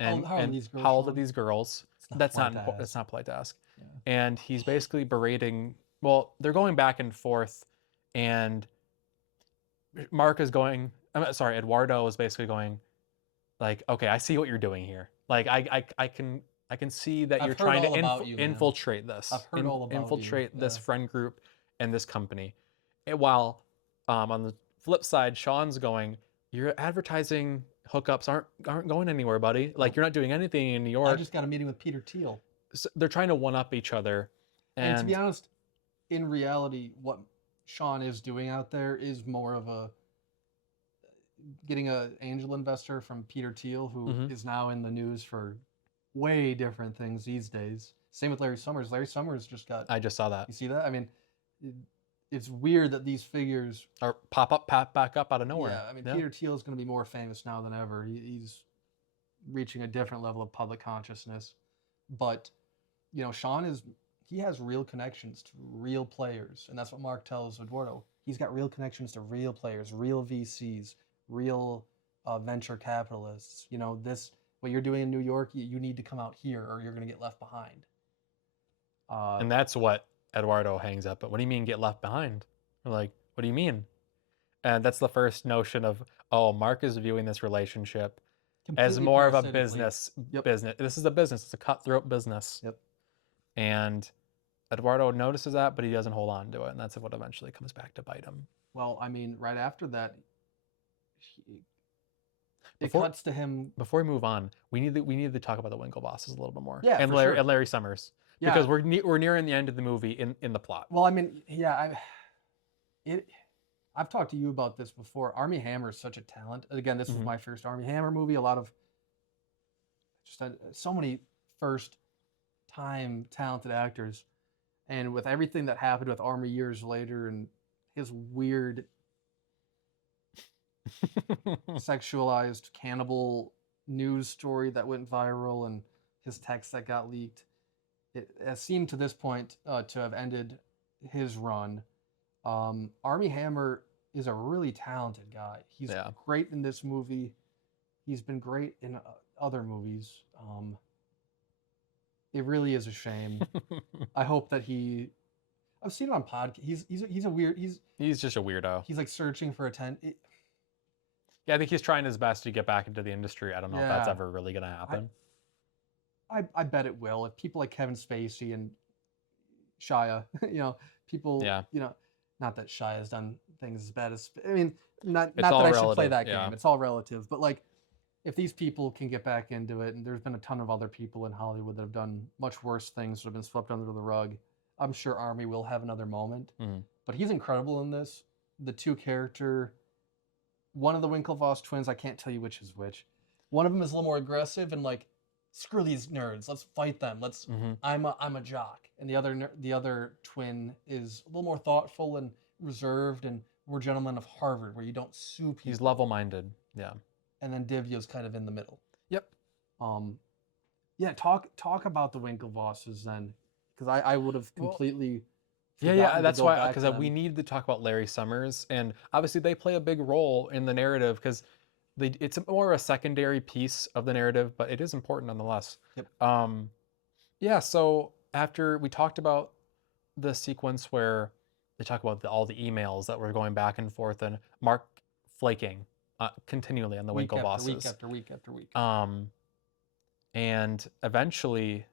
And how old are these girls? That's not polite to ask. Yeah. And he's basically berating. Well, they're going back and forth, and Eduardo is basically going, like, okay, I see what you're doing here. Like, I can see that you're trying to infiltrate this. I've heard all about infiltrate this friend group and this company. And while on the flip side, Sean's going, you're advertising hookups aren't going anywhere, buddy. Like, Nope. you're not doing anything in New I York. just got a meeting with Peter Thiel. So they're trying to one up each other. And to be honest, in reality, what Sean is doing out there is more of a getting an angel investor from Peter Thiel, who is now in the news for way different things these days. Same with Larry Summers. Larry Summers just got. I just saw that. You see that? I mean, it's weird that these figures or pop back up out of nowhere. Yeah, I mean, Peter Thiel is going to be more famous now than ever. He's reaching a different level of public consciousness. But, you know, he has real connections to real players. And that's what Mark tells Eduardo. He's got real connections to real players, real VCs, real venture capitalists. You know, what you're doing in New York, you need to come out here or you're going to get left behind. And that's what Eduardo hangs up. But what do you mean get left behind? We're like, what do you mean? And that's the first notion of, oh, Mark is viewing this relationship as more of a business. Business. This is a business. It's a cutthroat business. Yep. And Eduardo notices that, but he doesn't hold on to it, and that's what eventually comes back to bite him. Well, I mean, right after that, it cuts to him. Before we move on, we need to talk about the Winklevosses a little bit more. Yeah, and Larry Summers. Yeah. Because we're nearing the end of the movie in the plot. Well, I mean, yeah, I've talked to you about this before. Armie Hammer is such a talent. Again, this was my first Armie Hammer movie. A lot of so many first-time talented actors, and with everything that happened with Armie years later, and his weird sexualized cannibal news story that went viral, and his text that got leaked, it has seemed to this point to have ended his run. Armie Hammer is a really talented guy. He's great in this movie. He's been great in other movies. It really is a shame. I hope that I've seen it on podcast. He's a weird. He's just a weirdo. He's like searching for attention. Yeah, I think he's trying his best to get back into the industry. I don't know if that's ever really gonna happen. I bet it will. If people like Kevin Spacey and Shia, people, not that Shia has done things as bad as, I mean, not that I should play that game. It's all relative. But like, if these people can get back into it, and there's been a ton of other people in Hollywood that have done much worse things that have been swept under the rug, I'm sure Armie will have another moment. But he's incredible in this. The two character, one of the Winklevoss twins, I can't tell you which is which. One of them is a little more aggressive and like, screw these nerds, let's fight them. I'm a jock. And the other twin is a little more thoughtful and reserved, and we're gentlemen of Harvard, where you don't sue people. He's level-minded. Yeah. And then Divya's kind of in the middle. Yep. Yeah, talk about the Winklevosses then, because I would have completely. That's why, because we need to talk about Larry Summers, and obviously they play a big role in the narrative because it's more of a secondary piece of the narrative, but it is important nonetheless. Yep. So after we talked about the sequence where they talk about all the emails that were going back and forth, and Mark flaking continually on the Winklevosses. Week after week. And eventually,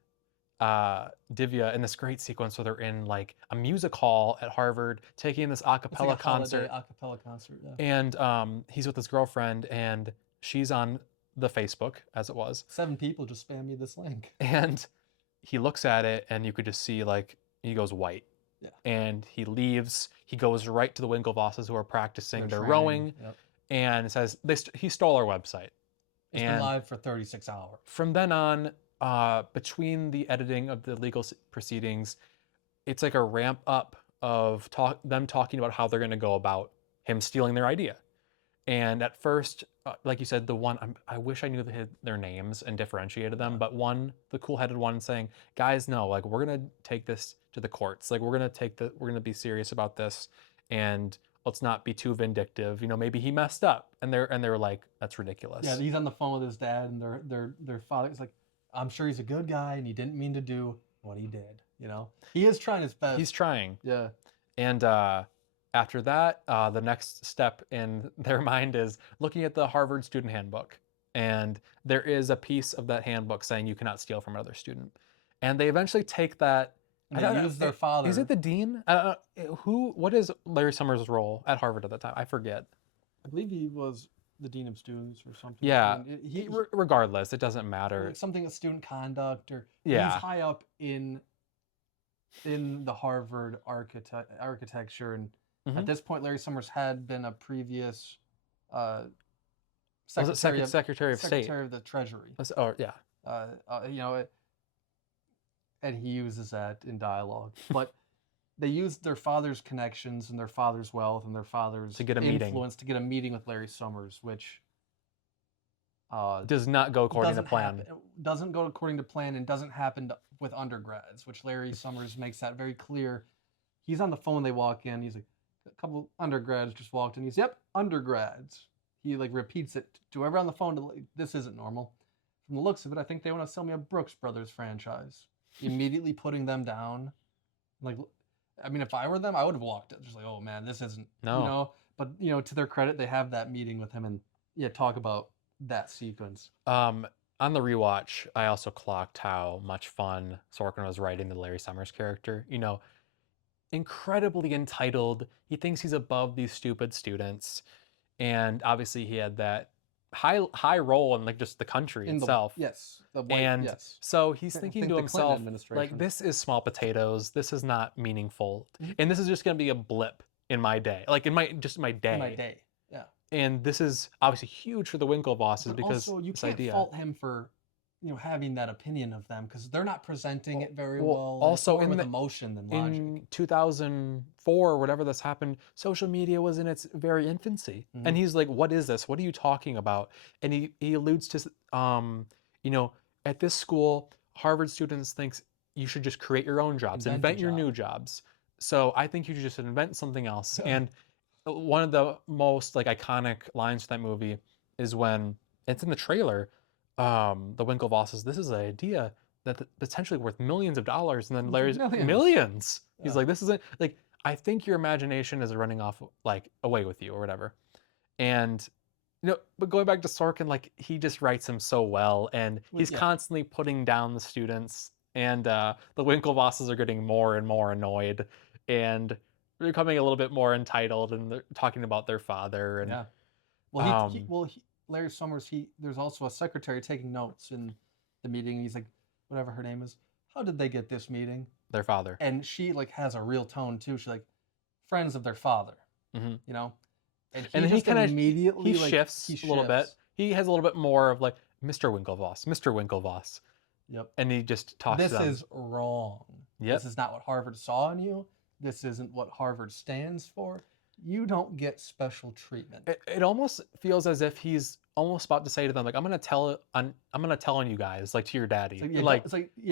Divya, in this great sequence where they're in like a music hall at Harvard, taking this a cappella concert. Yeah. And he's with his girlfriend, and she's on the Facebook, as it was. 7 people just spam me this link. And he looks at it, and you could just see like he goes white. Yeah. And he leaves. He goes right to the Winklevosses who are practicing their rowing, and says he stole our website. It's been live for 36 hours. From then on, between the editing of the legal proceedings, it's like a ramp up of them talking about how they're going to go about him stealing their idea. And at first, like you said, the one, I wish I knew their names and differentiated them, but the cool-headed one saying, guys, no, like we're going to take this to the courts. Like we're going to be serious about this, and let's not be too vindictive. Maybe he messed up. And they're like, that's ridiculous. Yeah, he's on the phone with his dad, and their father is like, I'm sure he's a good guy, and he didn't mean to do what he did. He is trying his best. He's trying. Yeah. And after that, the next step in their mind is looking at the Harvard student handbook. And there is a piece of that handbook saying you cannot steal from another student. And they eventually take that. And they use their father. Is it the dean? What is Larry Summers' role at Harvard at the time? I forget. I believe he was the dean of students or something. Yeah. I mean, he Regardless, it doesn't matter. like something of student conduct, or Yeah. he's high up in the Harvard architecture, and at this point, Larry Summers had been a previous Secretary of State of the Treasury. Or yeah. You know, and he uses that in dialogue, but they used their father's connections and their father's wealth and their father's To get a influence to get a meeting with Larry Summers, which does not go according to plan. Doesn't go according to plan, and doesn't happen with undergrads, which Larry Summers makes that very clear. He's on the phone, they walk in, he's like, a couple undergrads just walked in, he's, yep, undergrads. He like repeats it to whoever on the phone, like, this isn't normal. From the looks of it, I think they want to sell me a Brooks Brothers franchise. Immediately putting them down. Like, I mean, if I were them, I would have walked it. Just like, oh man, this isn't, No. you know. But, you know, to their credit, they have that meeting with him and, yeah, talk about that sequence. On the rewatch, I also clocked how much fun Sorkin was writing the Larry Summers character. You know, incredibly entitled. He thinks he's above these stupid students. And obviously he had that high role in like just the country itself. So he's thinking to himself, like, this is small potatoes. This is not meaningful. And this is just going to be a blip in my day. Like in my day. Yeah. And this is obviously huge for the Winklevosses, because also, you this can't idea. fault him for, you know, having that opinion of them, because they're not presenting it very well. Also, with emotion than logic. In 2004 or whatever this happened, social media was in its very infancy, and he's like, "What is this? What are you talking about?" And he alludes to, you know, at this school, Harvard students thinks you should just create your own jobs, invent your new jobs. So I think you should just invent something else. And one of the most like iconic lines from that movie is when it's in the trailer. The Winklevosses, this is an idea that's potentially worth millions of dollars, and then Larry's millions. He's like, this isn't like, I think your imagination is running off like away with you or whatever. And you know, but going back to Sorkin, like he just writes him so well, and he's constantly putting down the students, and the Winklevosses are getting more and more annoyed, and they're becoming a little bit more entitled, and they're talking about their father. And Larry Summers, there's also a secretary taking notes in the meeting. He's like, whatever her name is, how did they get this meeting? Their father. And she like has a real tone too. She's like, friends of their father, you know? And he kind of immediately shifts a little bit. He has a little bit more of like, Mr. Winklevoss, Mr. Winklevoss. Yep. And he just talks to them. This is wrong. Yep. This is not what Harvard saw in you. This isn't what Harvard stands for. You don't get special treatment. It almost feels as if he's almost about to say to them, like, I'm gonna tell on you guys, like to your daddy.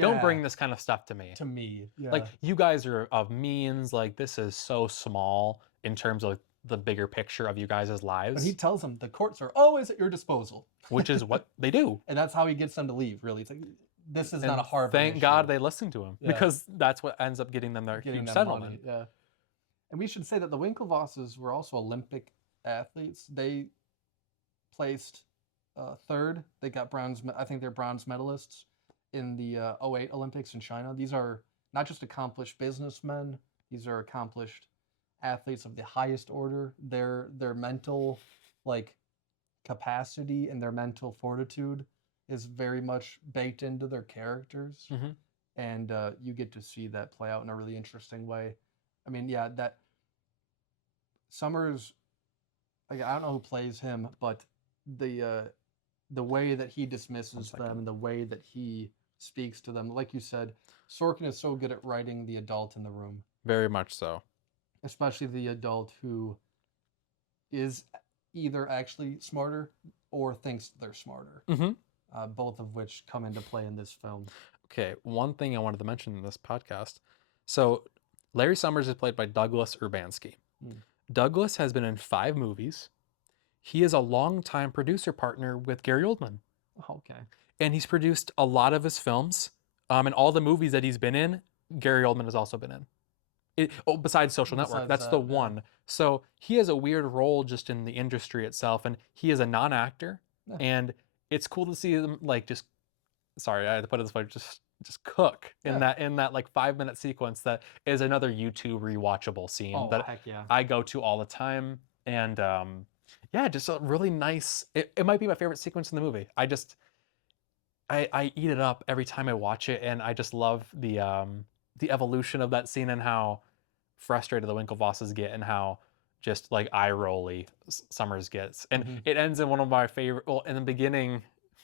Don't bring this kind of stuff to me. To me. Yeah. Like, you guys are of means, like this is so small in terms of the bigger picture of you guys' lives. And he tells them the courts are always at your disposal. Which is what they do. And that's how he gets them to leave, really. It's like, this is not a Harvard Thank issue. God they listened to him, because that's what ends up getting them their huge settlement. Yeah. And we should say that the Winklevosses were also Olympic athletes. They placed third. They got bronze. I think they're bronze medalists in the 2008 Olympics in China. These are not just accomplished businessmen. These are accomplished athletes of the highest order. Their mental like capacity and their mental fortitude is very much baked into their characters. And you get to see that play out in a really interesting way. I mean, yeah, that Summers, like, I don't know who plays him, but the way that he dismisses them and the way that he speaks to them, like you said, Sorkin is so good at writing the adult in the room. Very much so. Especially the adult who is either actually smarter or thinks they're smarter. Both of which come into play in this film. Okay, one thing I wanted to mention in this podcast. So Larry Summers is played by Douglas Urbanski. Douglas has been in 5 movies. He is a longtime producer partner with Gary Oldman. Okay. And he's produced a lot of his films. And all the movies that he's been in, Gary Oldman has also been in. Besides Social Network, that's the one. So he has a weird role just in the industry itself, and he is a non-actor. And it's cool to see him like just, sorry, I had to put it this way, just cook in that like 5-minute sequence that is another YouTube rewatchable scene that heck yeah. I go to all the time. And Yeah, just a really nice. It might be my favorite sequence in the movie. I eat it up every time I watch it, and I just love the evolution of that scene and how frustrated the Winklevosses get and how just like eye rolly Summers gets. And Mhm. it ends in one of my favorite. Well, in the beginning,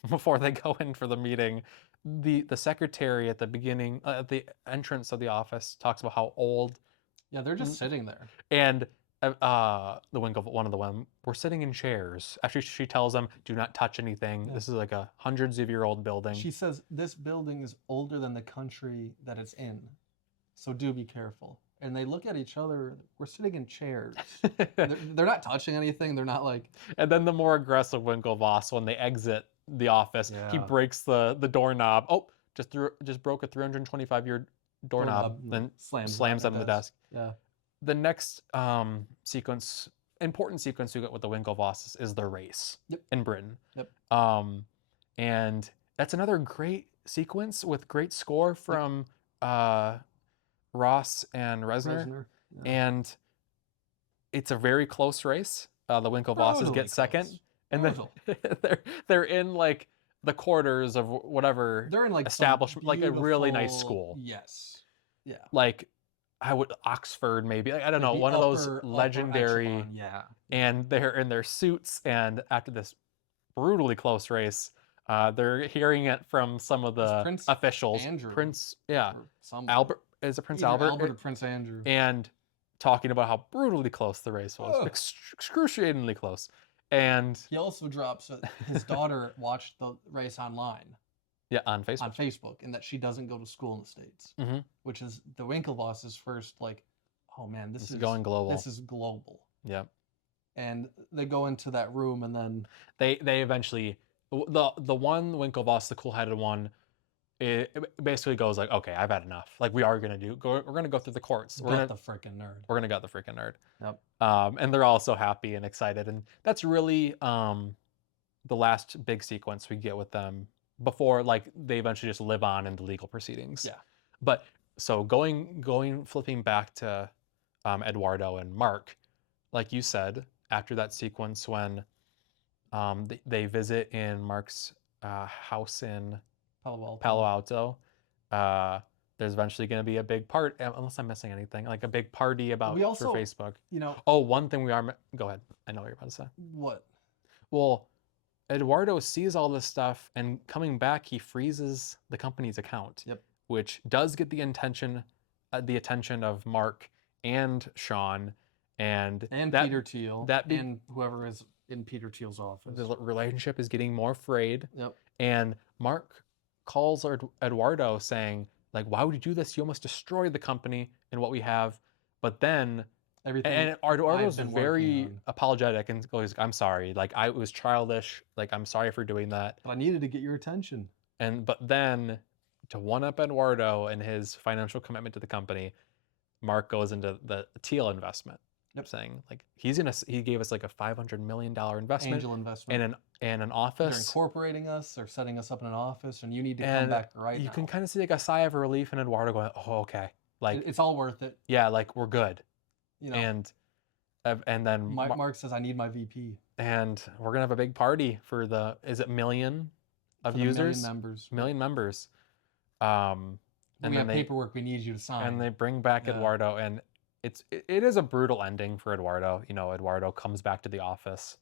before they go in for the meeting, the secretary at the beginning at the entrance of the office talks about how old Yeah, they're just sitting there. and the one of the one we're sitting in chairs. Actually, she tells them, "Do not touch anything. Yeah. This is like a hundreds of year old building." She says this building is older than the country that it's in, so do be careful. And they look at each other. We're sitting in chairs. They're not touching anything. They're not like. And then the more aggressive Winklevoss, when they exit the office, he Yeah. breaks the doorknob. Oh, just broke a 325-year doorknob, then slams them in the desk. Yeah. The next important sequence we get with the Winklevosses is the race Yep. in Britain. Yep. And that's another great sequence with great score from Ross and Reznor. Yeah. And it's a very close race. The Winklevosses Brutally get second, close. and then they're in like the quarters of whatever They're in like establishment, like a really nice beautiful- school. Yes. Yeah. Like Oxford maybe. Like, I don't know, the one of those upper legendary. echelon, yeah. And they're in their suits, and after this brutally close race, they're hearing it from some of the Prince officials. Andrew. Prince, yeah, Or some- Albert, is it Prince either Albert? Albert or Prince Andrew. And talking about how brutally close the race was, Ugh. excruciatingly close. And He also drops that his daughter watched the race online yeah, on Facebook. on Facebook, and that she doesn't go to school in the States, Mhm. which is the Winklevoss's first like, oh man, this This is is going global. This is global. Yeah. And they go into that room, and then They eventually the one Winklevoss, the cool-headed one, it basically goes like, okay, I've had enough. Like we're gonna go through the courts. got the freaking nerd. We're gonna get the freaking nerd. Yep. And they're all so happy and excited, and that's really the last big sequence we get with them before like they eventually just live on in the legal proceedings. Yeah. But so flipping back to Eduardo and Mark, like you said, after that sequence when they visit in Mark's house in Palo Alto, there's eventually going to be a big part, unless I'm missing anything, like a big party about We also- for Facebook. You know Oh, one thing go ahead. I know what you're about to say. what? Well, Eduardo sees all this stuff, and coming back, he freezes the company's account. Yep. Which does get the attention of Mark and Sean, and that, Peter Thiel, and whoever is in Peter Thiel's office. the relationship is getting more frayed. Yep. And Mark calls Eduardo saying, like, why would you do this? You almost destroyed the company and what we have. But then Everything. and Eduardo's been very working on. apologetic and goes, I'm sorry. Like it was childish. Like I'm sorry for doing that. But I needed to get your attention. But then to one up Eduardo and his financial commitment to the company, Mark goes into the Thiel investment. Yep. Saying like he gave us like a $500 million investment, Angel investment. in an They're office. incorporating us. They're setting us up in an office, and you need to come And back right now. you can kind of see like a sigh of relief in Eduardo going, oh, okay. Like It's all worth it. yeah, like we're good. You know. And then Mark says, "I need my VP." and we're gonna have a big party for is it million of For the users? Million members. And we have paperwork we need you to sign. and they bring back Yeah. Eduardo, and it is a brutal ending for Eduardo. You know, Eduardo comes back to the office,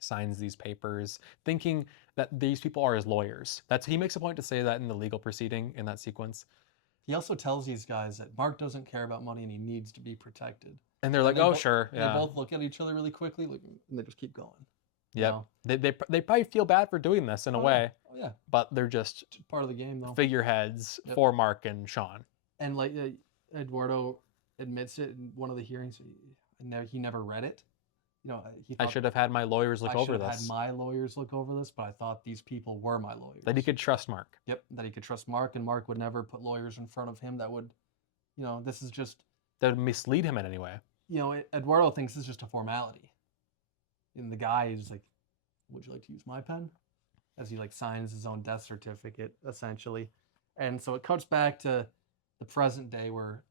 signs these papers, thinking that these people are his lawyers. He makes a point to say that in the legal proceeding in that sequence. He also tells these guys that Mark doesn't care about money and he needs to be protected. And they're like, they oh, bo- sure. They Yeah. both look at each other really quickly, and they just keep going. you Yep. know? They probably feel bad for doing this in a Oh, way, Oh yeah, but they're just it's part of the game though. figureheads Yep. for Mark and Sean. And like Eduardo admits it in one of the hearings. He never read it. You know, he I thought, should have had my lawyers look I over should have this. had my lawyers look over this, but I thought these people were my lawyers. That he could trust Mark. Yep, that he could trust Mark, and Mark would never put lawyers in front of him that would, this is just, That would mislead him in any way. Eduardo thinks it's just a formality. And the guy is like, would you like to use my pen? As he signs his own death certificate, essentially. And so it cuts back to the present day where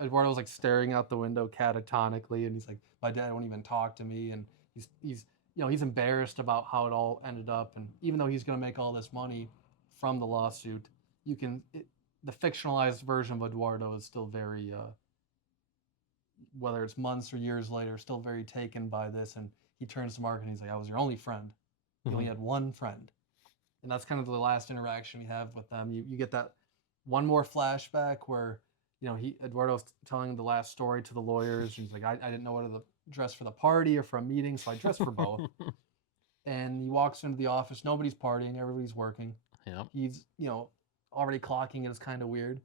Eduardo's staring out the window catatonically, and he's like, my dad won't even talk to me, and He's he's embarrassed about how it all ended up, and even though he's going to make all this money from the lawsuit, the fictionalized version of Eduardo is still very whether it's months or years later, still very taken by this. And he turns to Mark and he's like, "I was your only friend. You only had one friend." And that's kind of the last interaction we have with them. You get that one more flashback where Eduardo's telling the last story to the lawyers. He's like, I didn't know whether to dress for the party or for a meeting, so I dressed for both. And he walks into the office. Nobody's partying. Everybody's working. Yeah. He's already clocking it. Is kind of weird.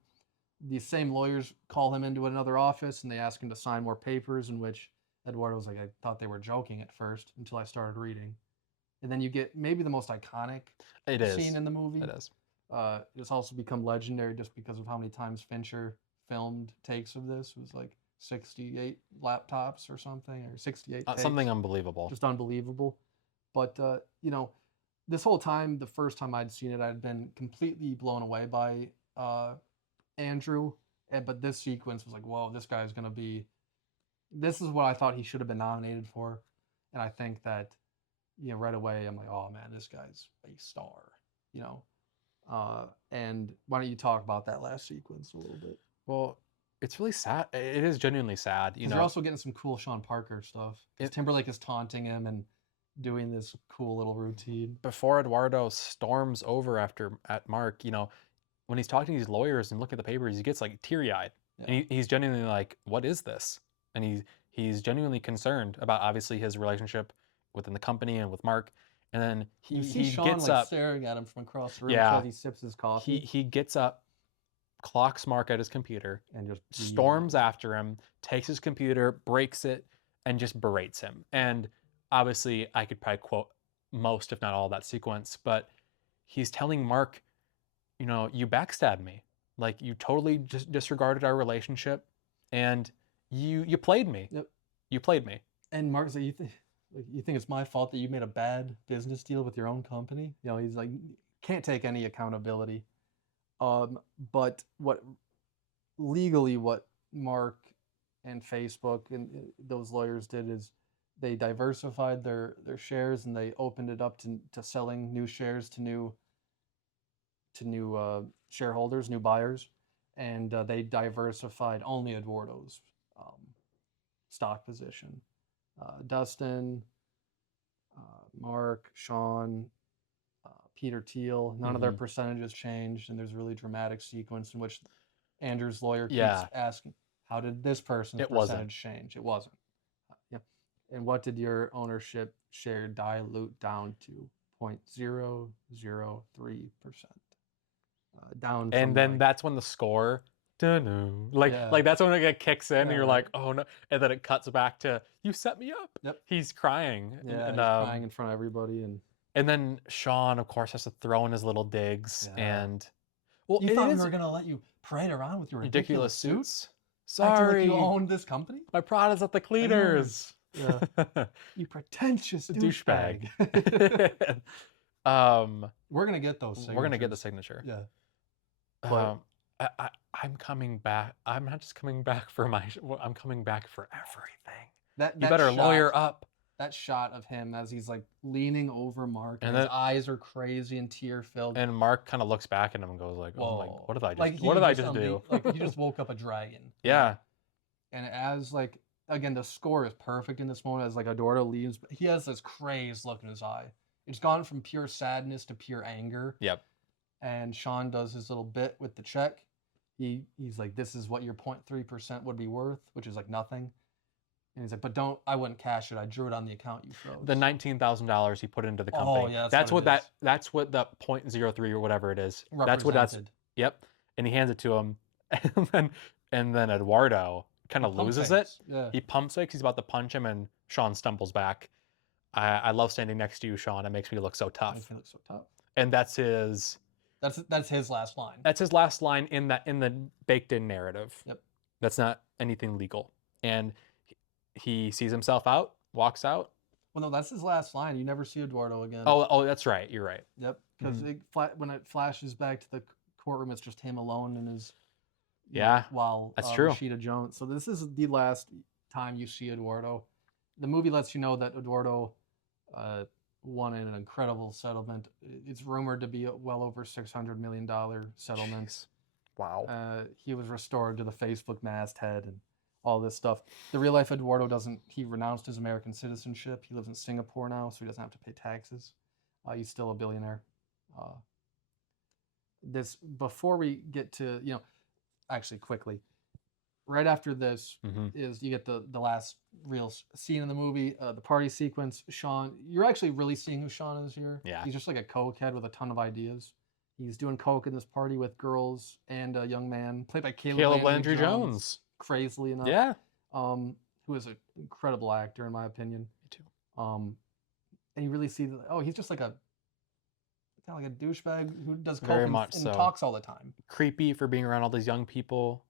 These same lawyers call him into another office and they ask him to sign more papers, in which Eduardo's like, I thought they were joking at first until I started reading. And then you get maybe the most iconic scene in the movie. It is. It's also become legendary just because of how many times Fincher filmed takes of this. It was like 68 laptops or something, or 68 takes. Something unbelievable. Just unbelievable. But, this whole time, the first time I'd seen it, I'd been completely blown away by Andrew. But this sequence was like, whoa, this guy's going to be... This is what I thought he should have been nominated for. And I think that, right away, I'm like, oh, man, this guy's a star, And why don't you talk about that last sequence a little bit? Well, it's really sad. It is genuinely sad. You're also getting some cool Sean Parker stuff. Timberlake is taunting him and doing this cool little routine. Before Eduardo storms over at Mark, when he's talking to these lawyers and looking at the papers, he gets like teary-eyed. Yeah. And he's genuinely like, what is this? And he's genuinely concerned about obviously his relationship within the company and with Mark. And then you see Sean gets up, staring at him from across the room as he sips his coffee. He gets up, clocks Mark at his computer, and just storms after him, takes his computer, breaks it, and just berates him. And obviously, I could probably quote most, if not all, of that sequence, but he's telling Mark, you backstabbed me. Like, you totally just disregarded our relationship, and you played me. Yep. You played me. And Mark's like, you think it's my fault that you made a bad business deal with your own company? He's like, can't take any accountability. But what Mark and Facebook and those lawyers did is they diversified their shares, and they opened it up to selling new shares to new shareholders, new buyers, and they diversified only Eduardo's stock position. Dustin, Mark, Sean, Peter Thiel, none of their percentages changed, and there's a really dramatic sequence in which Andrew's lawyer keeps asking, how did this person's percentage change? It wasn't. And what did your ownership share dilute down to? 0.003%. Down. And then that's when the score, like that's when it kicks in, and you're like, oh no, and then it cuts back to, you set me up. Yep. He's crying. Yeah, he's crying in front of everybody, and then Sean, of course, has to throw in his little digs, and you thought we were gonna let you parade around with your ridiculous suits? Sorry, like you owned this company. My Prada's at the cleaners. Yeah. You pretentious douchebag. We're gonna get those signatures. We're gonna get the signature. Yeah. I'm coming back. I'm not just coming back for I'm coming back for everything. You better lawyer up. That shot of him as he's like leaning over Mark, and his eyes are crazy and tear filled. And Mark kind of looks back at him and goes like, "Oh my, what did I just? Like what did I just do? Like you just woke up a dragon." Yeah. And as like, again, the score is perfect in this moment as like Eduardo leaves, but he has this crazed look in his eye. It's gone from pure sadness to pure anger. Yep. And Sean does his little bit with the check. He's like, this is what your 0.3% would be worth, which is like nothing. And he's like, but I wouldn't cash it. I drew it on the account you froze. The $19,000 he put into the company. Oh yeah, that's what the 0.03 or whatever it is. Yep. And he hands it to him, and then Eduardo kind of loses it. Yeah. He pumps it 'cause he's about to punch him, and Sean stumbles back. I love standing next to you, Sean. It makes me look so tough. Makes me look so tough. And that's his. That's his last line. That's his last line in the baked-in narrative. Yep. That's not anything legal. And he sees himself out, walks out. Well, no, that's his last line. You never see Eduardo again. Oh, that's right. You're right. Yep. Because when it flashes back to the courtroom, it's just him alone in his. Yeah. While that's true. Rashida Jones. So this is the last time you see Eduardo. the movie lets you know that Eduardo won an incredible settlement. It's rumored to be a well over $600 million settlement. Jeez. Wow. He was restored to the Facebook masthead and all this stuff. The real life Eduardo doesn't. He renounced his American citizenship. He lives in Singapore now, so he doesn't have to pay taxes. He's still a billionaire. This before we get to actually quickly, right after this is you get the last real scene in the movie, the party sequence. Sean, you're actually really seeing who Sean is here. Yeah. He's just like a cokehead with a ton of ideas. He's doing coke in this party with girls and a young man played by Caleb Landry Jones. Crazily enough. Yeah. Who is an incredible actor in my opinion. Me too. And you really see he's just like a kind of like a douchebag who does coke Very and much so. talks all the time. Creepy for being around all these young people.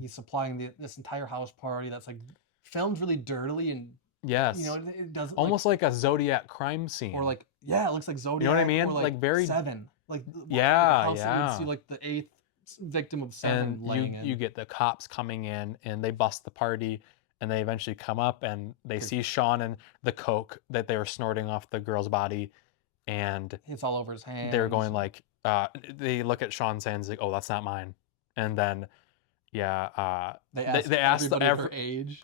He's supplying this entire house party that's like filmed really dirtily and yes, it doesn't almost like a Zodiac crime scene, or like it looks like Zodiac. You know what I mean? Or like very Seven. Like yeah. You see like the 8th victim of Seven. And you get the cops coming in and they bust the party and they eventually come up and they see Sean and the coke that they were snorting off the girl's body, and it's all over his hands. They're going like they look at Sean's hands like, oh, that's not mine, and then. Yeah, they asked for age.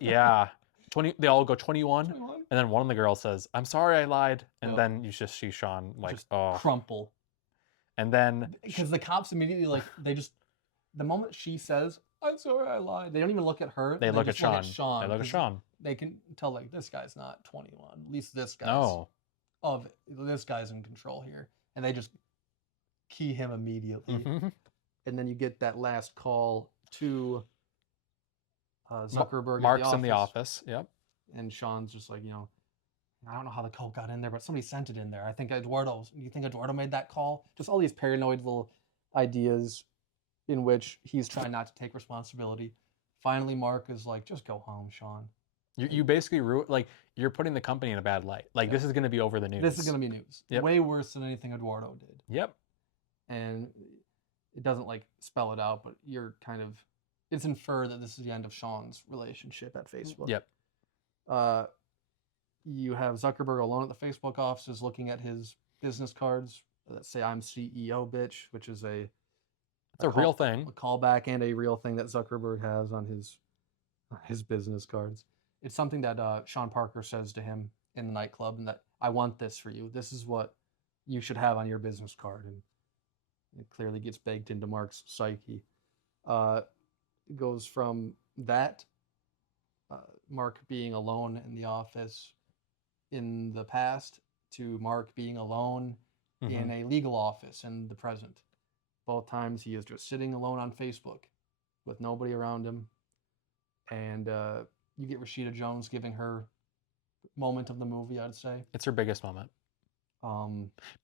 Yeah, 20. They all go 21, and then one of the girls says, "I'm sorry, I lied," and then you just see Sean like, just oh, crumple. And then because the cops immediately the moment she says, "I'm sorry, I lied," they don't even look at her. They look at Sean. They look at Sean. They can tell like this guy's not 21. At least this guy's this guy's in control here, and they just key him immediately. And then you get that last call to Zuckerberg. Mark's in the office. Yep. And Sean's just like, I don't know how the coke got in there, but somebody sent it in there. I think you think Eduardo made that call? Just all these paranoid little ideas in which he's trying not to take responsibility. Finally, Mark is like, just go home, Sean. You basically you're putting the company in a bad light. Like this is going to be over the news. This is going to be news. Yep. Way worse than anything Eduardo did. Yep. And it doesn't spell it out, but it's inferred that this is the end of Sean's relationship at Facebook. Yep. You have Zuckerberg alone at the Facebook offices looking at his business cards that say "I'm CEO, bitch," which is a real thing, a callback and a real thing that Zuckerberg has on his business cards. It's something that Sean Parker says to him in the nightclub, and that I want this for you. This is what you should have on your business card, and it clearly gets baked into Mark's psyche. It goes from that, Mark being alone in the office in the past, to Mark being alone in a legal office in the present. Both times he is just sitting alone on Facebook with nobody around him. And you get Rashida Jones giving her moment of the movie, I'd say. It's her biggest moment.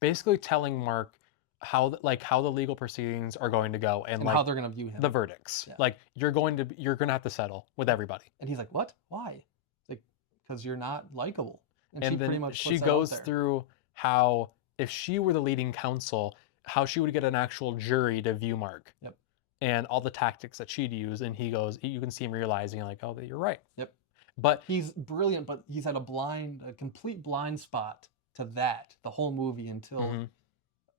Basically telling Mark how the legal proceedings are going to go and how they're going to view him. The verdicts. Yeah. Like you're going to have to settle with everybody. And he's like, "What? Why?" Like, because you're not likable. And she pretty much she goes through how if she were the leading counsel, how she would get an actual jury to view Mark. Yep. And all the tactics that she'd use, and you can see him realizing like, oh, you're right. Yep. But he's brilliant, but he's at a complete blind spot to that the whole movie until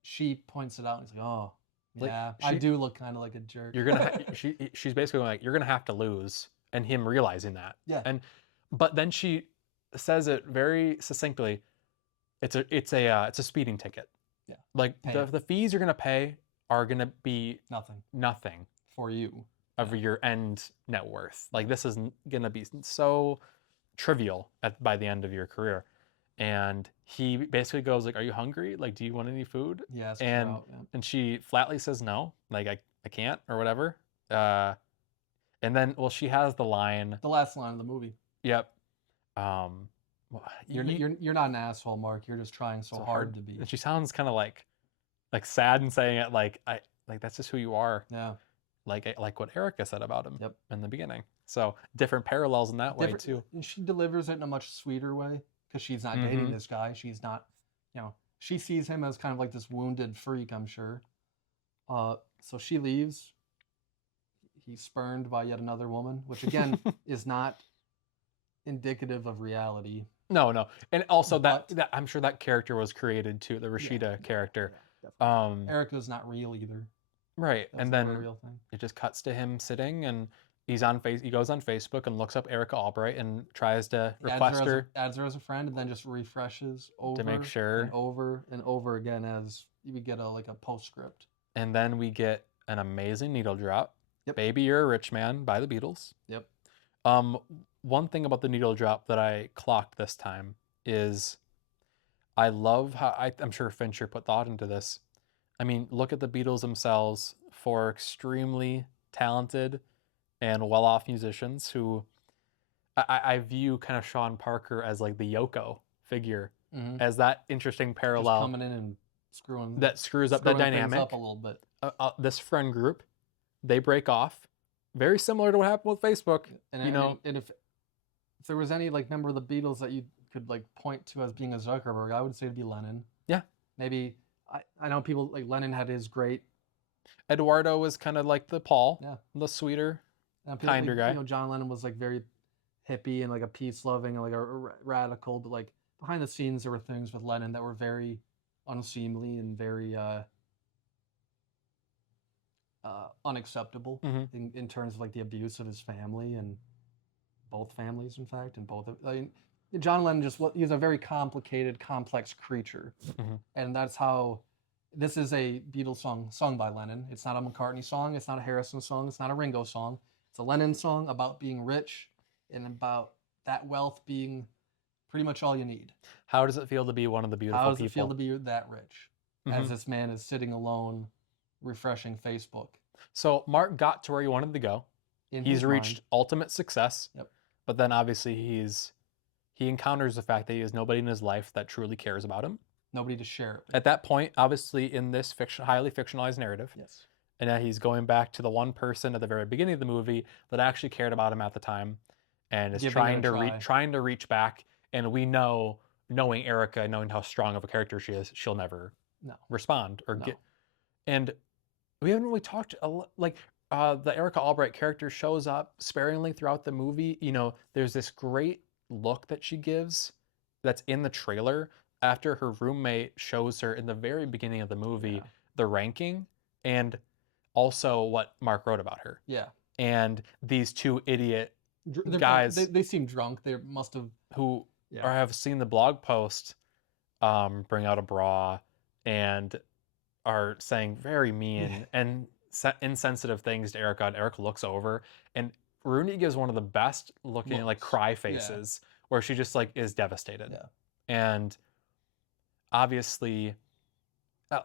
she points it out and he's like, oh, yeah, I do look kind of like a jerk. You're gonna she's basically like, you're gonna have to lose, and him realizing that. Yeah. But then she says it very succinctly. It's a speeding ticket. Yeah. Like the fees you're gonna pay are gonna be nothing for you of your end net worth. Like this is gonna be so trivial by the end of your career. And he basically goes like, "Are you hungry? Like, do you want any food?" Yes. And she flatly says no, like I can't or whatever. And then she has the line, the last line of the movie. Yep. You're not an asshole, Mark. You're just trying so hard to be. And she sounds kind of like sad and saying it like that's just who you are. Yeah. Like what Erica said about him in the beginning. So different parallels in that way too. And she delivers it in a much sweeter way because she's not dating this guy. She's not, she sees him as kind of like this wounded freak, I'm sure. So she leaves. He's spurned by yet another woman, which again is not indicative of reality. No. And also But- that I'm sure that character was created too, the Rashida character. Yeah, definitely. Erica's not real either. Right. That's And never a then real thing. it just cuts to him sitting, and he goes on Facebook and looks up Erica Albright and tries to request her Adds her as a friend, and then just refreshes over to make sure. and over and over again as we get a postscript. And then we get an amazing needle drop. Yep. Baby, You're a Rich Man by the Beatles. Yep. One thing about the needle drop that I clocked this time is I love how I'm sure Fincher put thought into this. I mean, look at the Beatles themselves, four extremely talented and well-off musicians who I view kind of Sean Parker as like the Yoko figure, as that interesting parallel. Just coming in and screws up the dynamic. Up a little bit. This friend group, they break off, very similar to what happened with Facebook. And if there was any member of the Beatles that you could point to as being a Zuckerberg, I would say it'd be Lennon. Yeah. Maybe I know people Lennon had his great. Eduardo was kind of like the Paul, the sweeter, kinder guy. John Lennon was very hippie and a peace loving and a radical, but behind the scenes there were things with Lennon that were very unseemly and very unacceptable in terms of the abuse of his family and both families, in fact, and both. John Lennon he's a very complicated, complex creature, and that's how. This is a Beatles song sung by Lennon. It's not a McCartney song. It's not a Harrison song. It's not a Ringo song. It's a Lennon song about being rich and about that wealth being pretty much all you need. How does it feel to be one of the beautiful people? How does it feel to be that rich as this man is sitting alone, refreshing Facebook? So Mark got to where he wanted to go. He's reached ultimate success. Yep. But then obviously he encounters the fact that he has nobody in his life that truly cares about him. Nobody to share it with. At that point, obviously in this highly fictionalized narrative, yes, and now he's going back to the one person at the very beginning of the movie that actually cared about him at the time, and is trying to reach back. And we know, knowing Erica, knowing how strong of a character she is, she'll never respond or get. And we haven't really talked the Erica Albright character shows up sparingly throughout the movie. There's this great look that she gives that's in the trailer after her roommate shows her in the very beginning of the movie the ranking and also what Mark wrote about her. Yeah. And these two idiot guys. They seem drunk. They must have. Who or have seen the blog post bring out a bra and are saying very mean and insensitive things to Erica. And Erica looks over and Rooney gives one of the best looking cry faces where she just is devastated. Yeah. And obviously,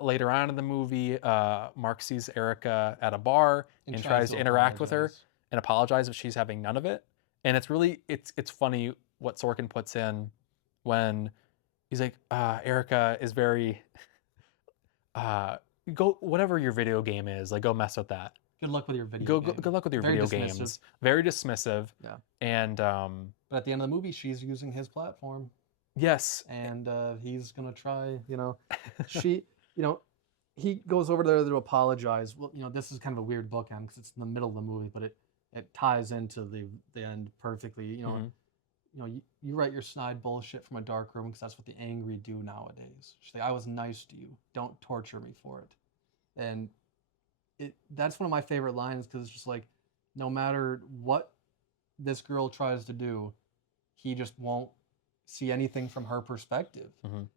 later on in the movie, Mark sees Erica at a bar and tries to interact with her and apologize if she's having none of it. And it's really, it's funny what Sorkin puts in when he's like, Erica is very, go, whatever your video game is, go mess with that. Good luck with your video game. Good luck with your video games. Very dismissive. Yeah. And, but at the end of the movie, she's using his platform. Yes. And he's going to try, he goes over there to apologize. Well, this is kind of a weird bookend because it's in the middle of the movie, but it ties into the end perfectly. You write your snide bullshit from a dark room because that's what the angry do nowadays. She's like, I was nice to you. Don't torture me for it. And that's one of my favorite lines because it's just no matter what this girl tries to do, he just won't see anything from her perspective.